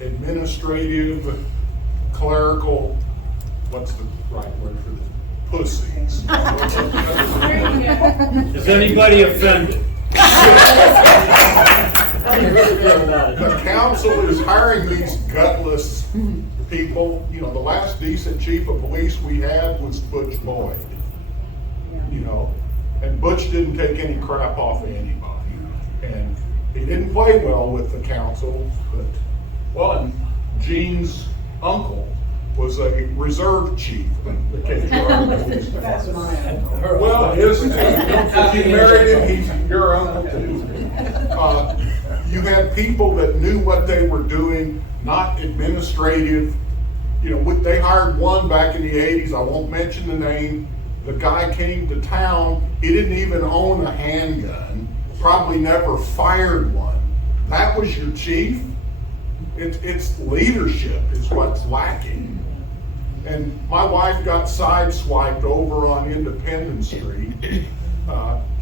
administrative, clerical, what's the right word for this? Pussies. Is anybody offended? The council is hiring these gutless people. You know, the last decent chief of police we had was Butch Boyd. You know, and Butch didn't take any crap off of anybody. And he didn't play well with the council, but, well, and Gene's uncle was a reserve chief. Well, his, if you married him, he's your uncle too. You had people that knew what they were doing, not administrative. You know, they hired one back in the 80s, I won't mention the name. The guy came to town, he didn't even own a handgun, probably never fired one. That was your chief? It's leadership is what's lacking. And my wife got sideswiped over on Independence Street.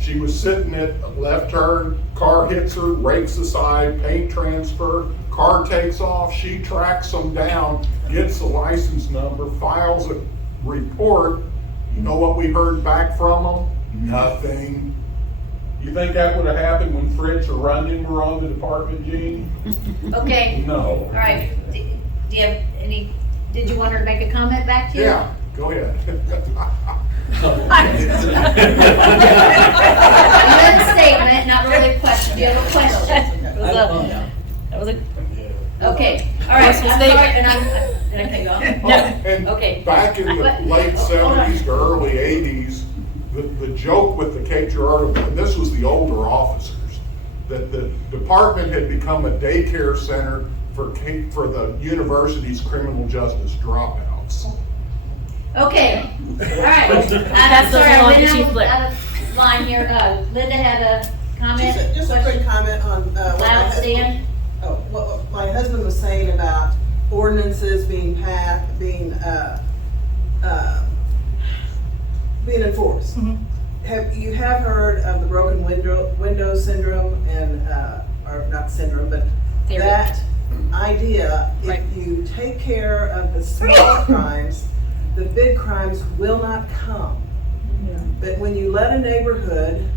She was sitting at a left turn, car hits her, rakes aside, paint transfer, car takes off, she tracks them down, gets the license number, files a report. You know what we heard back from them? Nothing. You think that would have happened when Fritz or Runyon were on the department, Gene? Okay, No. all right. Do you have any, did you want her to make a comment back to you? Yeah, go ahead. You had a statement, not really a question. Do you have a question? That was a Okay, all right, I'm Forceful sorry, statement. and did I cut you off? And Okay. back in the late Hold on. 70s to early 80s, the joke with the Cape Girardeau, and this was the older officers, that the department had become a daycare center for the university's criminal justice dropouts. Okay, all right. Pass those Sorry, I along to went Chief Blair. out of line here. Linda had a comment? Just a quick comment on what my Loud husband, stand? what my husband was saying about ordinances being passed, being enforced. Have you heard of the broken window syndrome and or not syndrome, but Theory. that idea? Right. If you take care of the small crimes, the big crimes will not come. But when you let a neighborhood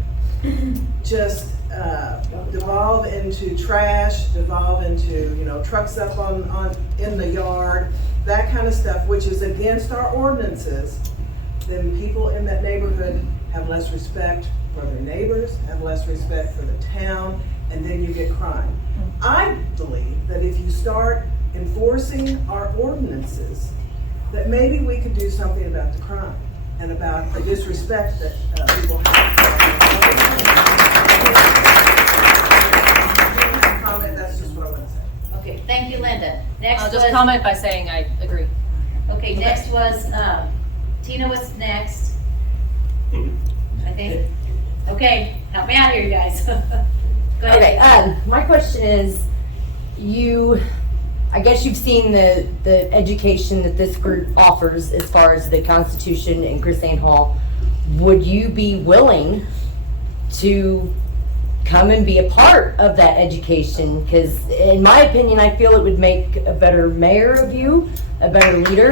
just devolve into trash, devolve into, trucks up in the yard, that kind of stuff, which is against our ordinances, then people in that neighborhood have less respect for their neighbors, have less respect for the town, and then you get crime. I believe that if you start enforcing our ordinances, that maybe we could do something about the crime and about the disrespect that people have. That's just what I want to say. Okay, thank you, Linda. Next I'll was. just comment by saying I agree. Okay, next was, Tina was next. I think. Okay, help me out here, you guys. Go ahead. Okay, my question is, I guess you've seen the education that this group offers as far as the Constitution and Christine Hall. Would you be willing to come and be a part of that education? Because in my opinion, I feel it would make a better mayor of you, a better leader.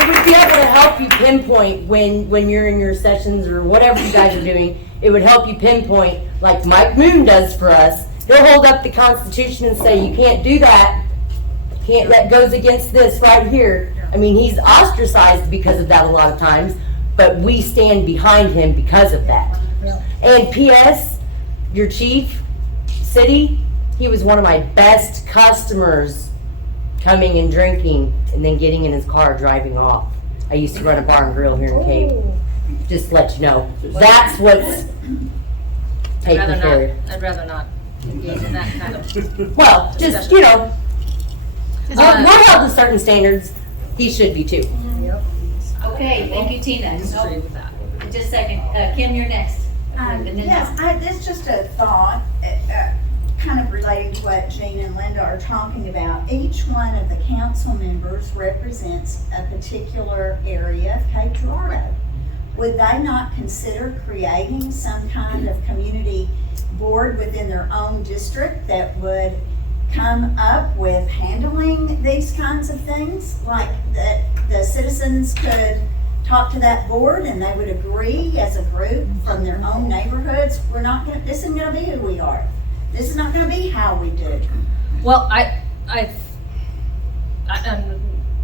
It would be able to help you pinpoint when you're in your sessions or whatever you guys are doing. It would help you pinpoint, like Mike Moon does for us. He'll hold up the Constitution and say, you can't do that. That goes against this right here. I mean, he's ostracized because of that a lot of times, but we stand behind him because of that. And P.S., your chief, city, he was one of my best customers, coming and drinking and then getting in his car driving off. I used to run a bar and grill here in Cape. Just to let you know. That's what's taken care of. I'd rather not engage in that kind of. Well, just, we're held to certain standards. He should be too. Okay, thank you, Tina. Disagree with that. Just a second. Kim, you're next. It's just a thought, kind of relating to what Jean and Linda are talking about. Each one of the council members represents a particular area of Cape Girardeau. Would they not consider creating some kind of community board within their own district that would come up with handling these kinds of things? Like that the citizens could talk to that board and they would agree as a group from their own neighborhoods, this isn't gonna be who we are. This is not gonna be how we do. Well, I'm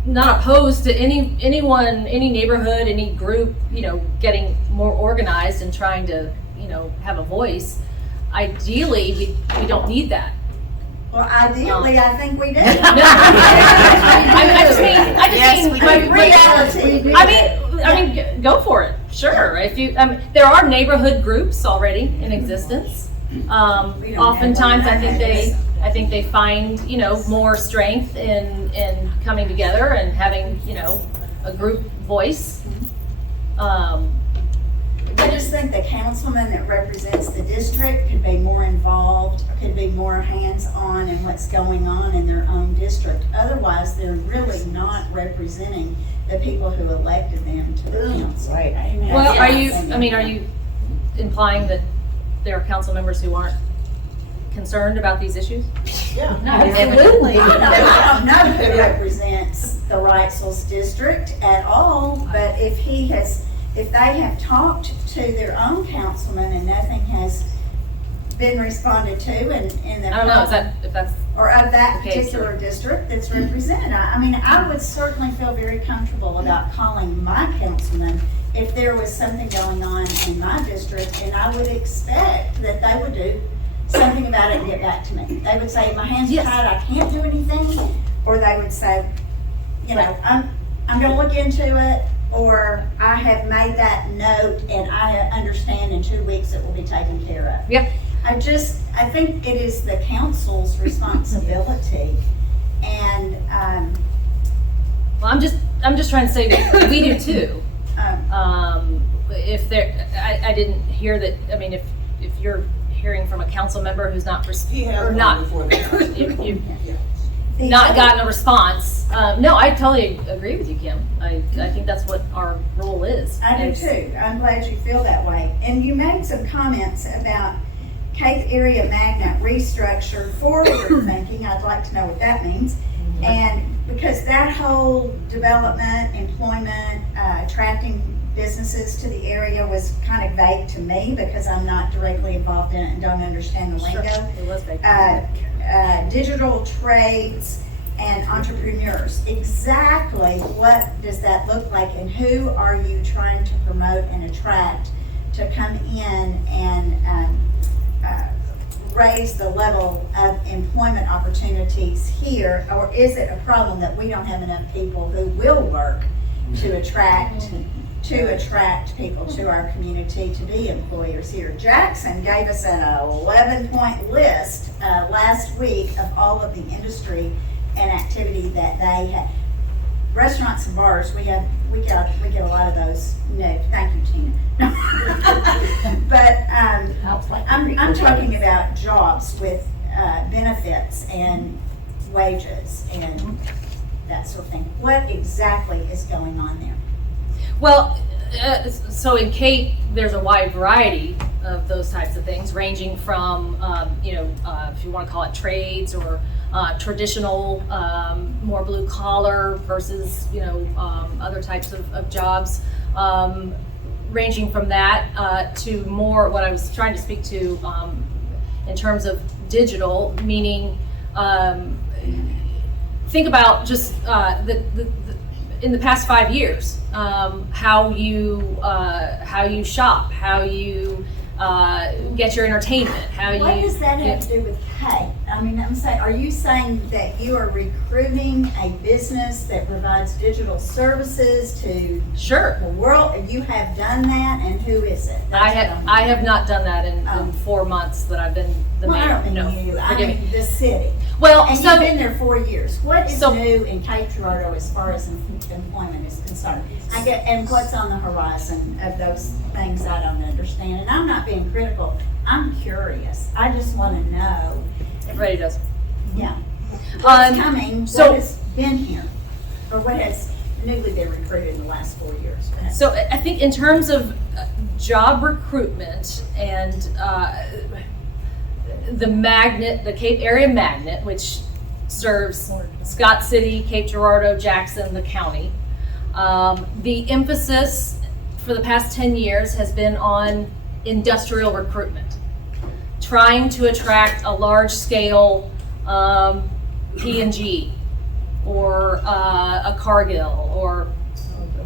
not opposed to any neighborhood, any group, getting more organized and trying to, have a voice. Ideally, we don't need that. Well, ideally, I think we do. I just mean, reality. I mean, go for it. Sure. If you, there are neighborhood groups already in existence. Oftentimes, I think they find, more strength in coming together and having, a group voice. I just think the councilman that represents the district could be more involved, could be more hands-on in what's going on in their own district. Otherwise, they're really not representing the people who elected them to the council. Right. Well, are you implying that there are council members who aren't concerned about these issues? Yeah. No, Absolutely. I don't know who represents the Wrightsville's district at all, but if they have talked to their own councilman and nothing has been responded to and I don't know, if that's or of that the case, particular district that's represented. I would certainly feel very comfortable about calling my councilman if there was something going on in my district, and I would expect that they would do something about it and get back to me. They would say, my hands are tied, I can't do anything, or they would say, I'm gonna look into it, or I have made that note and I understand in 2 weeks it will be taken care of. Yep. I think it is the council's responsibility, and, well, I'm just trying to say that we do too. If there, I didn't hear that. I mean, if you're hearing from a council member who's not not gotten a response, no, I totally agree with you, Kim. I think that's what our role is. I do too. I'm glad you feel that way. And you made some comments about Cape Area Magnet restructure, forward thinking. I'd like to know what that means. And because that whole development, employment, attracting businesses to the area was kind of vague to me because I'm not directly involved in it and don't understand the lingo. It was vague. Digital trades and entrepreneurs. Exactly what does that look like, and who are you trying to promote and attract to come in and raise the level of employment opportunities here? Or is it a problem that we don't have enough people who will work to attract people to our community to be employers here? Jackson gave us an 11-point list last week of all of the industry and activity that they have. Restaurants and bars, we get a lot of those. No, thank you, Tina. But I'm talking about jobs with benefits and wages and that sort of thing. What exactly is going on there? Well, so in Cape, there's a wide variety of those types of things, ranging from, if you want to call it trades or traditional, more blue collar versus, other types of jobs, ranging from that to more what I was trying to speak to in terms of digital, meaning think about just in the past 5 years, how you shop, how you get your entertainment, What does that have to do with pay? I mean, I'm saying, are you saying that you are recruiting a business that provides digital services to Sure. the world? You have done that, and who is it? I have not done that in 4 months that I've been the Well, I mayor. don't No, mean you, I forgive me. mean the city. Well, And so you've been there 4 years. What is So- new in Cape Girardeau as far as employment is concerned? And what's on the horizon of those things I don't understand? And I'm not being critical. I'm curious. I just want to know. everybody does. Yeah. What's Um, coming, so- what has been here, or what has newly been recruited in the last 4 years? So I think in terms of job recruitment and the Cape Area Magnet, which serves Scott City, Cape Girardeau, Jackson, the county, the emphasis for the past 10 years has been on industrial recruitment, trying to attract a large-scale P&G or a Cargill or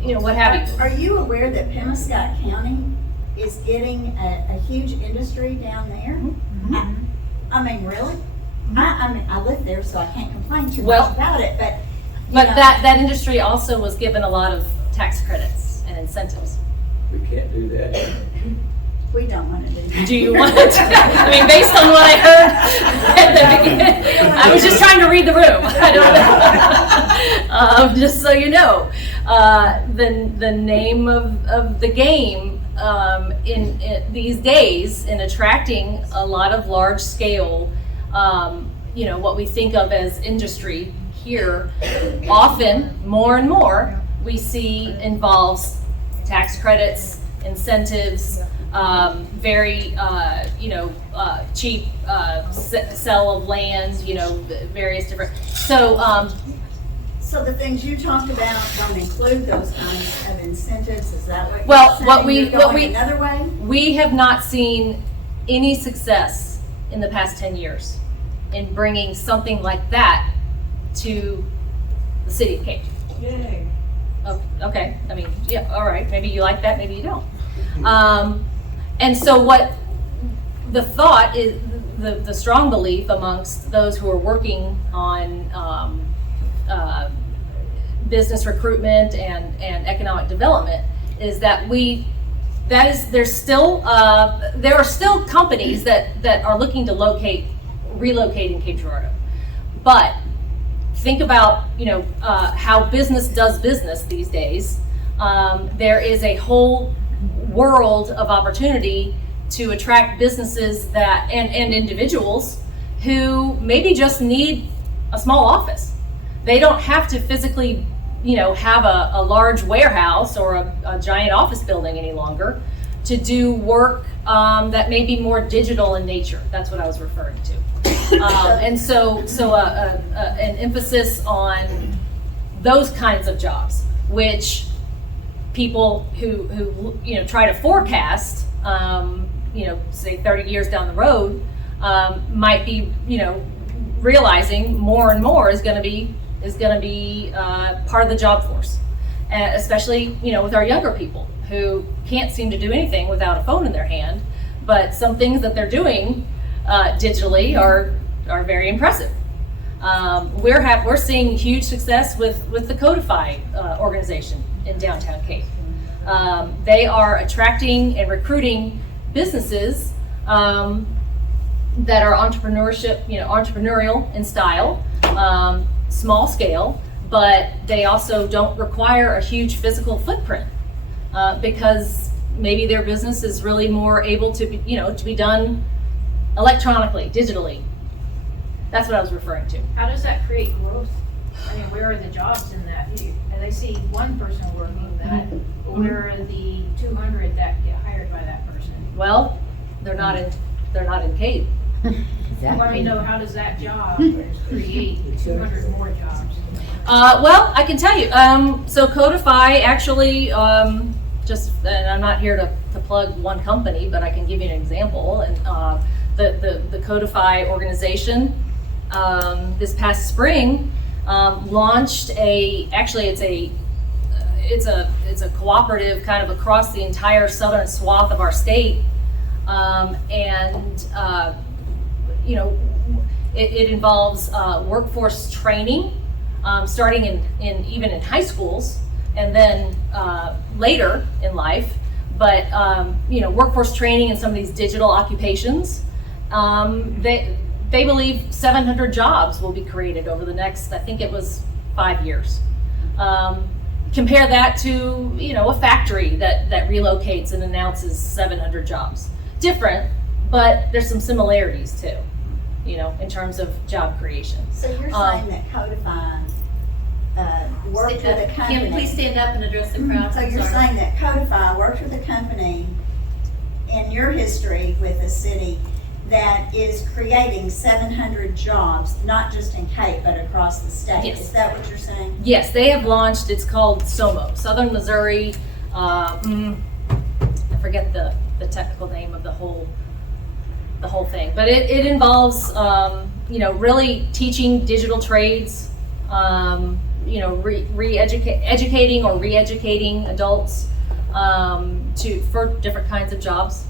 what have you. Are you aware that Penobscot County is getting a huge industry down there? Mm-hmm. I mean, really? I mean, I live there, so I can't complain too Well, much about it, but. But that industry also was given a lot of tax credits and incentives. We can't do that. We don't want to do that. Do you want it? I mean, based on what I heard at the beginning, I was just trying to read the room. I don't know. Just so you know, the name of the game in these days in attracting a lot of large scale, what we think of as industry here, often more and more we see involves tax credits, incentives, very cheap sell of land, various different. So the things you talked about don't include those kinds of incentives, is that what Well, you're saying? what we- You're what going we- another way? We have not seen any success in the past 10 years in bringing something like that to the city of Cape. Yay. Oh, okay, I mean, yeah, all right, maybe you like that, maybe you don't. And so what the thought is, the strong belief amongst those who are working on business recruitment and economic development is that there are still companies that are looking to relocate in Cape Girardeau. But think about, how business does business these days. There is a whole world of opportunity to attract businesses and individuals who maybe just need a small office. They don't have to physically, have a large warehouse or a giant office building any longer to do work that may be more digital in nature. That's what I was referring to. And so an emphasis on those kinds of jobs, which people who you know try to forecast, you know, say 30 years down the road, might be, you know, realizing more and more is going to be part of the job force, especially, you know, with our younger people who can't seem to do anything without a phone in their hand, but some things that they're doing digitally are very impressive. We're seeing huge success with the Codify organization in downtown Cape. They are attracting and recruiting businesses that are entrepreneurial in style, small scale, but they also don't require a huge physical footprint because maybe their business is really more able to be, to be done electronically, digitally. That's what I was referring to. How does that create growth? I mean, where are the jobs in that? And I see one person working that, where are the 200 that get hired by that person? Well, they're not in Cape. Let me know, how does that job create 200 more jobs? Well, I can tell you. So Codify actually, and I'm not here to plug one company, but I can give you an example. And the Codify organization this past spring launched it's a cooperative kind of across the entire southern swath of our state, it involves workforce training, starting even in high schools, and then later in life. But workforce training in some of these digital occupations. They believe 700 jobs will be created over the next, I think it was 5 years. Compare that to a factory that relocates and announces 700 jobs. Different, but there's some similarities too, in terms of job creation. So you're saying that Codify worked with a company. Can you please stand up and address the crowd? So you're saying that Codify worked with a company in your history with the city that is creating 700 jobs, not just in Cape, but across the state. Yes. Is that what you're saying? Yes, they have launched, it's called SOMO, Southern Missouri, I forget the technical name of the whole thing, but it involves, really teaching digital trades, educating or re-educating adults for different kinds of jobs.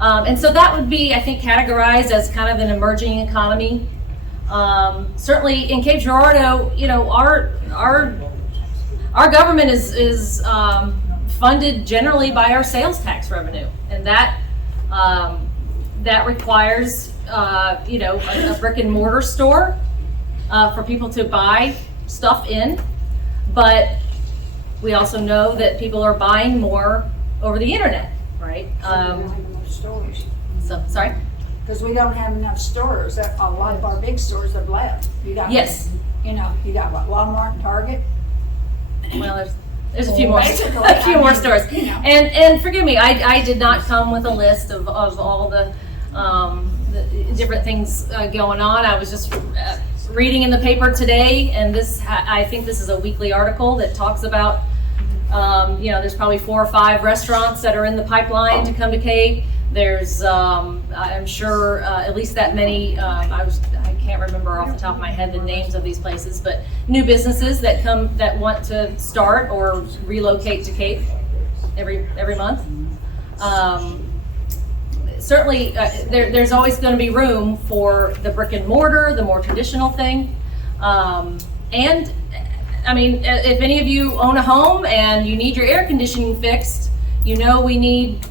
And so that would be, I think, categorized as kind of an emerging economy. Certainly in Cape Girardeau, our government is funded generally by our sales tax revenue, and that requires a brick and mortar store for people to buy stuff in. But we also know that people are buying more over the internet, right? Stores. So sorry. Because we don't have enough stores. A lot of our big stores have left. You got, Yes. You got what, Walmart and Target? Well, there's a few more, Basically, a few I more mean, stores. And forgive me, I did not come with a list of all the different things going on. I was just reading in the paper today, and I think this is a weekly article that talks about, there's probably 4 or 5 restaurants that are in the pipeline to come to Cape. There's, I'm sure, at least that many. I can't remember off the top of my head the names of these places, but new businesses that want to start or relocate to Cape every month. Certainly, there's always going to be room for the brick and mortar, the more traditional thing, and I mean, if any of you own a home and you need your air conditioning fixed, we need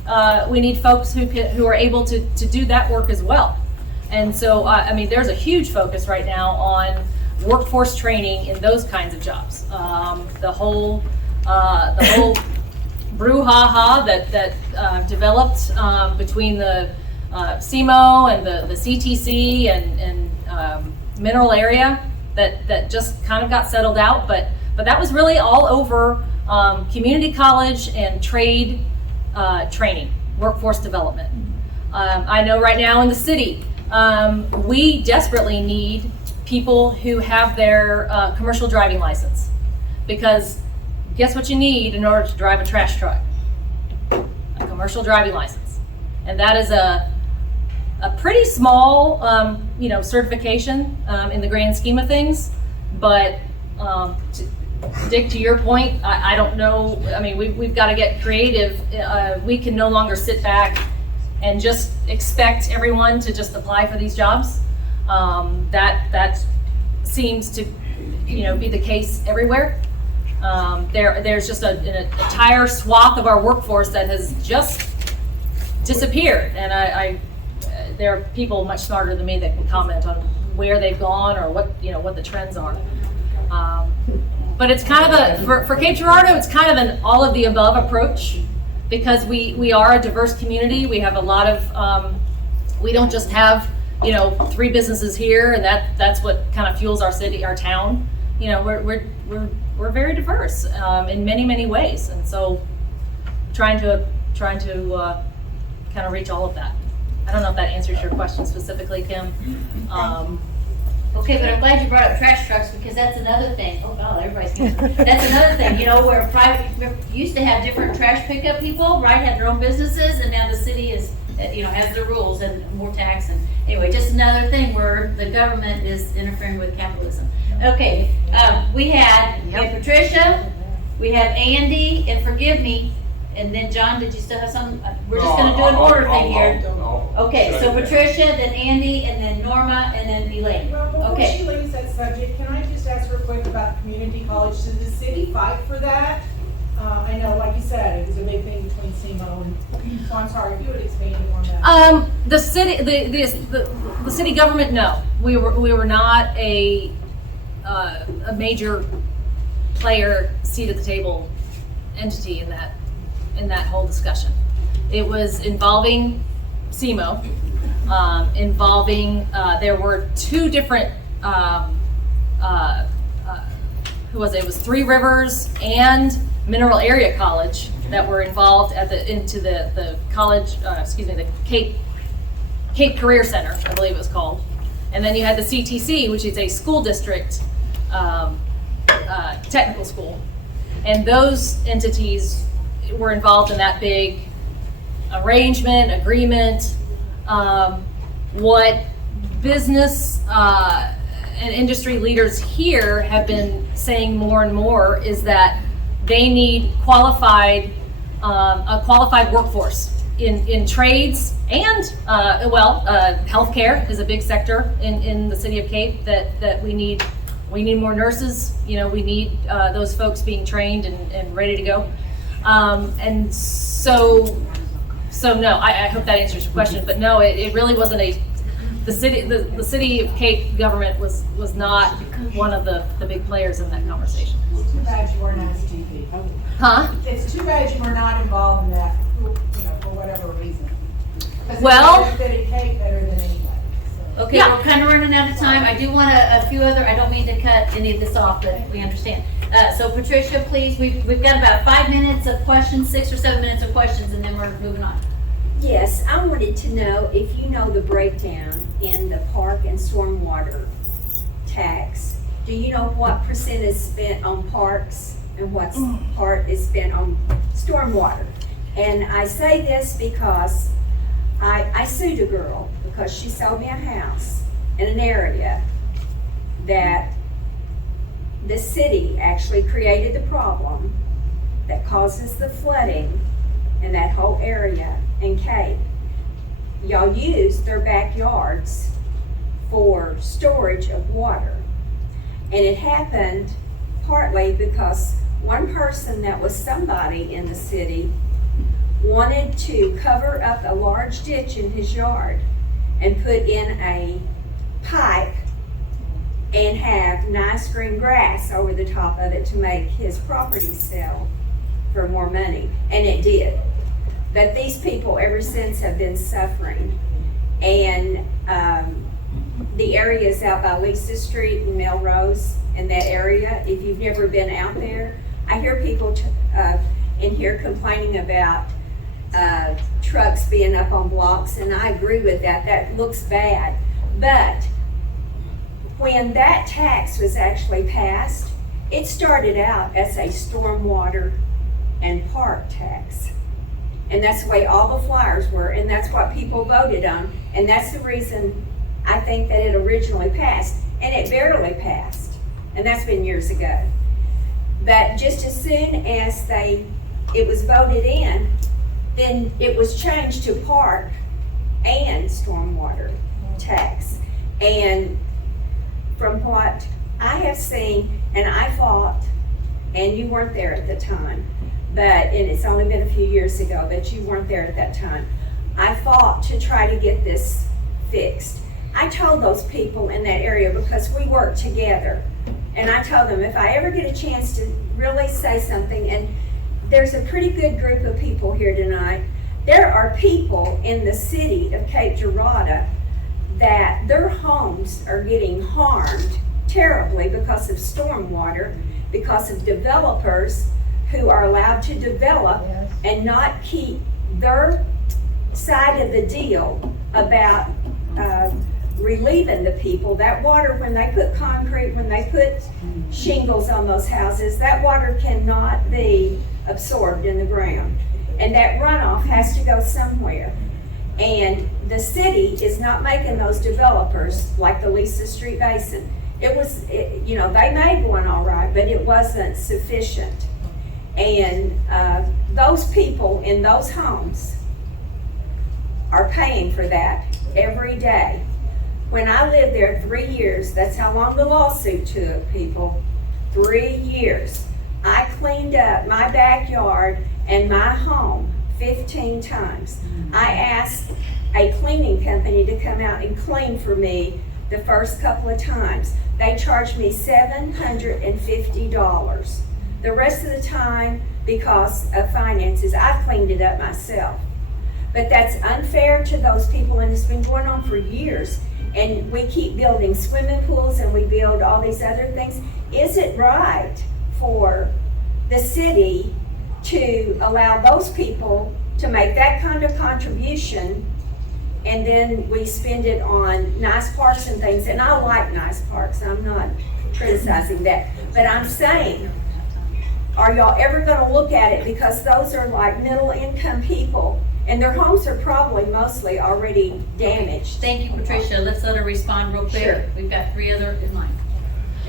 folks who are able to do that work as well. And so, there's a huge focus right now on workforce training in those kinds of jobs. The whole brouhaha that developed between the CMO and the CTC and mineral area that just kind of got settled out, but that was really all over community college and trade training, workforce development. I know right now in the city, we desperately need people who have their commercial driving license, because guess what you need in order to drive a trash truck? A commercial driving license. And that is a pretty small, certification in the grand scheme of things. But Dick, to your point, I don't know. I mean, we've got to get creative. We can no longer sit back and just expect everyone to just apply for these jobs. That seems to, be the case everywhere. There's just an entire swath of our workforce that has just disappeared, and there are people much smarter than me that can comment on where they've gone or what the trends are. But it's kind of for Cape Girardeau, it's kind of an all of the above approach, because we are a diverse community. We have a lot of we don't just have 3 businesses here, and that's what kind of fuels our city, our town. We're very diverse in many ways, and so trying to kind of reach all of that. I don't know if that answers your question specifically, Kim. Okay, but I'm glad you brought up trash trucks, because that's another thing. Oh God, everybody's answering. That's another thing, where we used to have different trash pickup people, right, had their own businesses, and now the city is, has their rules and more tax. And anyway, just another thing where the government is interfering with capitalism. Okay, we have Patricia, we have Andy, and forgive me, and then John, did you still have some? We're just going to do an order thing here. Okay, so Patricia, then Andy, and then Norma, and then Elaine. Well, before Okay. she leaves that subject, can I just ask real quick about the community college? Did the city fight for that? I know, like you said, it was a big thing between SEMO and, so I'm sorry, if you would expand on that. The city, the city government, no, we were not a major player, seat at the table entity in that whole discussion. It was involving SEMO, there were 2 different, who was it? It was 3 Rivers and Mineral Area College that were involved into the college, the Cape Career Center, I believe it was called. And then you had the CTC, which is a school district technical school. And those entities were involved in that big agreement. What business and industry leaders here have been saying more and more is that they need a qualified workforce in trades and healthcare is a big sector in the city of Cape that we need more nurses. We need those folks being trained and ready to go. And so no, I hope that answers your question, but no, it really wasn't the city of Cape government was not one of the big players in that conversation. It's too bad you weren't on STV. Huh? It's too bad you were not involved in that, for whatever reason. Well, it benefited Cape better than anybody. So. Okay, Yeah. we're kind of running out of time. I do want a few other, I don't mean to cut any of this off, but we understand. So Patricia, please, we've got about 5 minutes of questions, 6 or 7 minutes of questions, and then we're moving on. Yes, I wanted to know if you know the breakdown in the park and stormwater tax. Do you know what % is spent on parks and what part is spent on stormwater? And I say this because I sued a girl because she sold me a house in an area that the city actually created the problem that causes the flooding in that whole area in Cape. Y'all use their backyards for storage of water. And it happened partly because one person that was somebody in the city wanted to cover up a large ditch in his yard and put in a pipe and have nice green grass over the top of it to make his property sell for more money. And it did. But these people ever since have been suffering. And the areas out by Lisa Street and Melrose and that area, if you've never been out there, I hear people in here complaining about trucks being up on blocks, and I agree with that. That looks bad. But when that tax was actually passed, It started out as a stormwater and park tax. And that's the way all the flyers were, and that's what people voted on. And that's the reason I think that it originally passed. And it barely passed. And that's been years ago. But just as soon as it was voted in, then it was changed to park and stormwater tax. And from what I have seen, and I fought, and you weren't there at the time, and it's only been a few years ago, but you weren't there at that time. I fought to try to get this fixed. I told those people in that area, because we worked together, and I told them if I ever get a chance to really say something, and there's a pretty good group of people here tonight, there are people in the city of Cape Girardeau that their homes are getting harmed terribly because of stormwater, because of developers who are allowed to develop and not keep their side of the deal about relieving the people. That water, when they put concrete, when they put shingles on those houses, that water cannot be absorbed in the ground. And that runoff has to go somewhere. And the city is not making those developers like the Lisa Street Basin. They made one all right, but it wasn't sufficient. And those people in those homes are paying for that every day. When I lived there 3 years, that's how long the lawsuit took, people. 3 years. I cleaned up my backyard and my home 15 times. I asked a cleaning company to come out and clean for me the first couple of times. They charged me $750. The rest of the time, because of finances, I cleaned it up myself. But that's unfair to those people, and it's been going on for years. And we keep building swimming pools, and we build all these other things. Is it right for the city to allow those people to make that kind of contribution, and then we spend it on nice parks and things? And I like nice parks, I'm not criticizing that, but I'm saying, are y'all ever gonna look at it? Because those are like middle income people, and their homes are probably mostly already damaged. Thank you, Patricia. Let's let her respond real quick. Sure. We've got 3 other in line.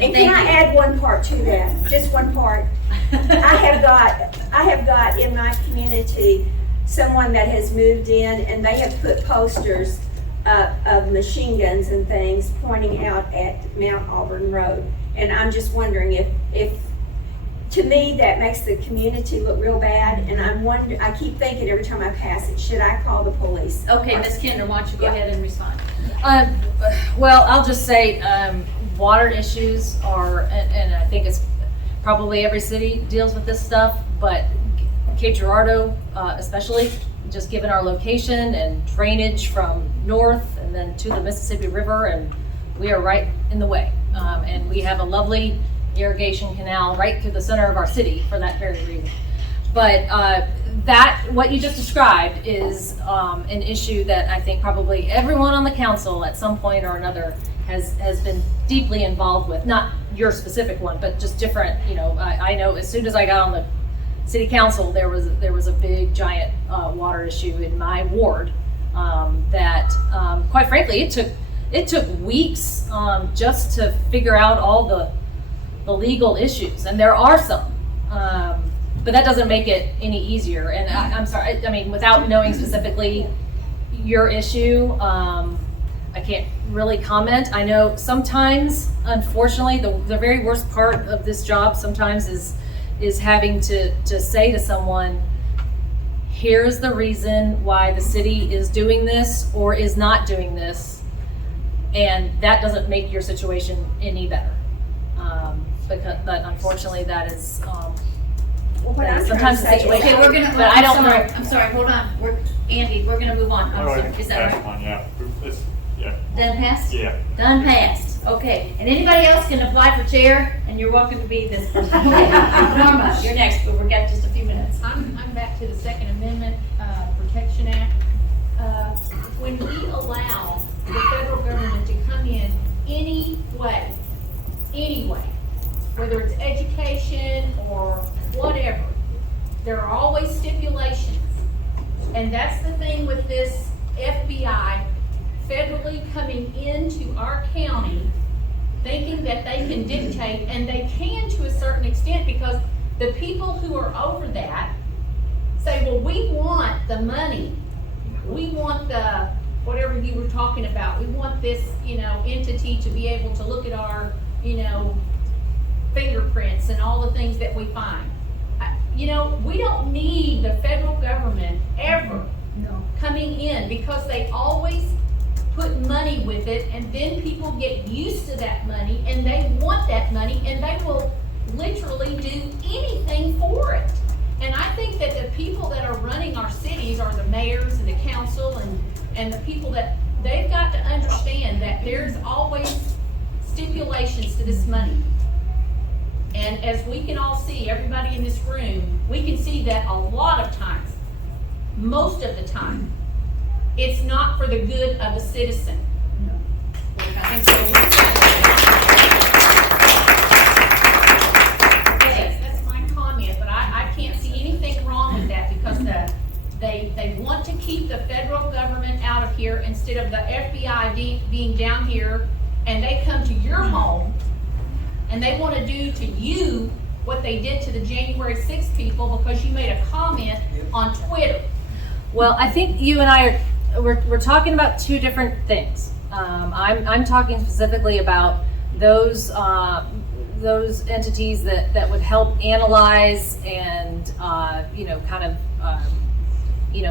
And can I add one part to that? Just one part. I have got in my community someone that has moved in, and they have put posters of machine guns and things pointing out at Mount Auburn Road. And I'm just wondering if to me, that makes the community look real bad, and I keep thinking every time I pass it, should I call the police? Okay, Ms. Kinder, why don't you go ahead and respond? Well, I'll just say, water issues are, and I think it's probably every city deals with this stuff, but Cape Girardeau, especially, just given our location and drainage from north and then to the Mississippi River, and we are right in the way. And we have a lovely irrigation canal right through the center of our city for that very reason. But what you just described is an issue that I think probably everyone on the council at some point or another has been deeply involved with. Not your specific one, but just different. I know as soon as I got on the city council, there was a big giant water issue in my ward that quite frankly it took weeks just to figure out all the legal issues, and there are some, but that doesn't make it any easier. And I'm sorry, I mean, without knowing specifically your issue, I can't really comment. I know sometimes, unfortunately, the very worst part of this job sometimes is having to say to someone, here's the reason why the city is doing this or is not doing this, and that doesn't make your situation any better. But unfortunately, that is sometimes the situation. Okay, we're gonna. But I don't know. I'm sorry. Hold on. Andy, we're gonna move on. I'm sorry. Is that right? One, yeah. Done passed? Yeah. Done passed. Okay. And anybody else can apply for chair, and you're welcome to be this person. Norma, you're next, but we've got just a few minutes. I'm back to the Second Amendment Protection Act. When we allow the federal government to come in any way, whether it's education or whatever, there are always stipulations. And that's the thing with this FBI federally coming into our county, thinking that they can dictate, and they can to a certain extent, because the people who are over that say, well, we want the money. We want the, whatever you were talking about, we want this, entity to be able to look at our, fingerprints and all the things that we find. We don't need the federal government ever coming in, because they always put money with it, and then people get used to that money and they want that money, and they will literally do anything for it. And I think that the people that are running our cities are the mayors and the council and the people that they've got to understand that there's always stipulations to this money. And as we can all see, everybody in this room, we can see that a lot of times, most of the time, it's not for the good of a citizen. And so yes, that's my comment, but I can't see anything wrong with that, because they want to keep the federal government out of here instead of the FBI being down here, and they come to your home and they want to do to you what they did to the January 6th people because you made a comment on Twitter. Well, I think you and I we're talking about two different things. I'm talking specifically about those entities that would help analyze and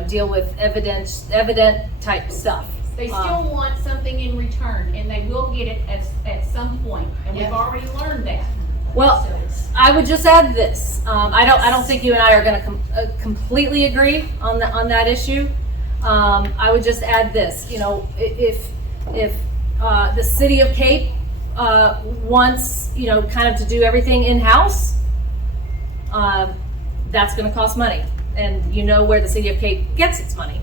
deal with evident type stuff. They still want something in return, and they will get it at some point, and we've already learned that. Well, I would just add this. I don't think you and I are going to completely agree on that issue. I would just add this. If the city of Cape wants kind of to do everything in house, that's going to cost money, and where the city of Cape gets its money.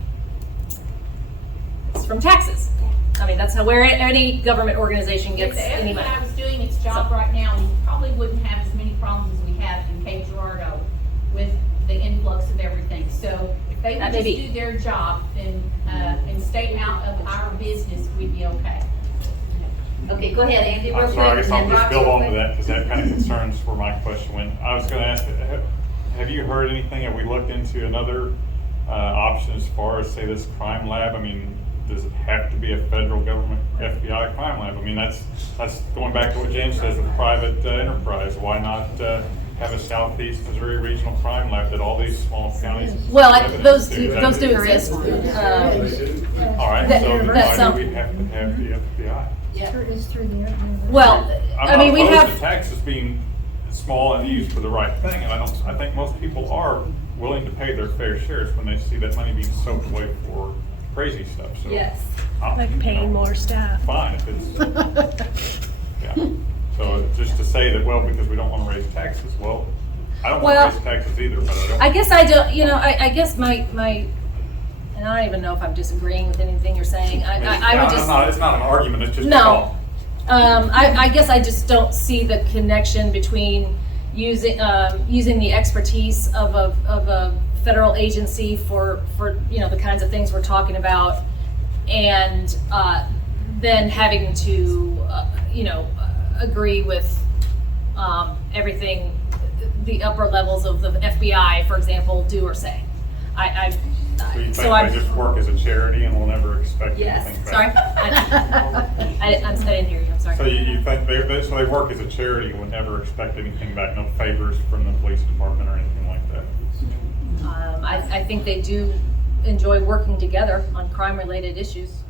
It's from taxes. I mean, that's where any government organization gets any money. If the FBI was doing its job right now, we probably wouldn't have as many problems as we have in Cape Girardeau with the influx of everything. So if they would just do their job and stay out of our business, we'd be okay. Okay, go ahead, Andy, real I'm quick. sorry, I guess I'll and just Rob, build real on to quick. that, because that kind of concerns where my question went. I was gonna ask, have you heard anything, have we looked into another option as far as, say, this crime lab? I mean, does it have to be a federal government FBI crime lab? I mean, that's going back to what James says, a private enterprise. Why not have a Southeast Missouri Regional Crime Lab that all these small counties? Well, those do exist. All right, so then why do we have to have the FBI? Well, I'm I mean, we opposed have. to taxes being small and used for the right thing, and I think most people are willing to pay their fair shares when they see that money being soaked away for crazy stuff. So Yes. Like paying more staff. Fine if it's yeah. So just to say that, well, because we don't want to raise taxes, well, I don't want to raise taxes either, but I don't. I guess I don't. I guess my and I don't even know if I'm disagreeing with anything you're saying. I would just. It's not an argument. It's just no. I guess I just don't see the connection between using the expertise of a federal agency for the kinds of things we're talking about, and then having to agree with everything the upper levels of the FBI, for example, do or say. So you think they just work as a charity and will never expect anything Sorry, back? I didn't hear you. I'm sorry. So you think they work as a charity and would never expect anything back, no favors from the police department or anything like that? I think they do enjoy working together on crime-related issues.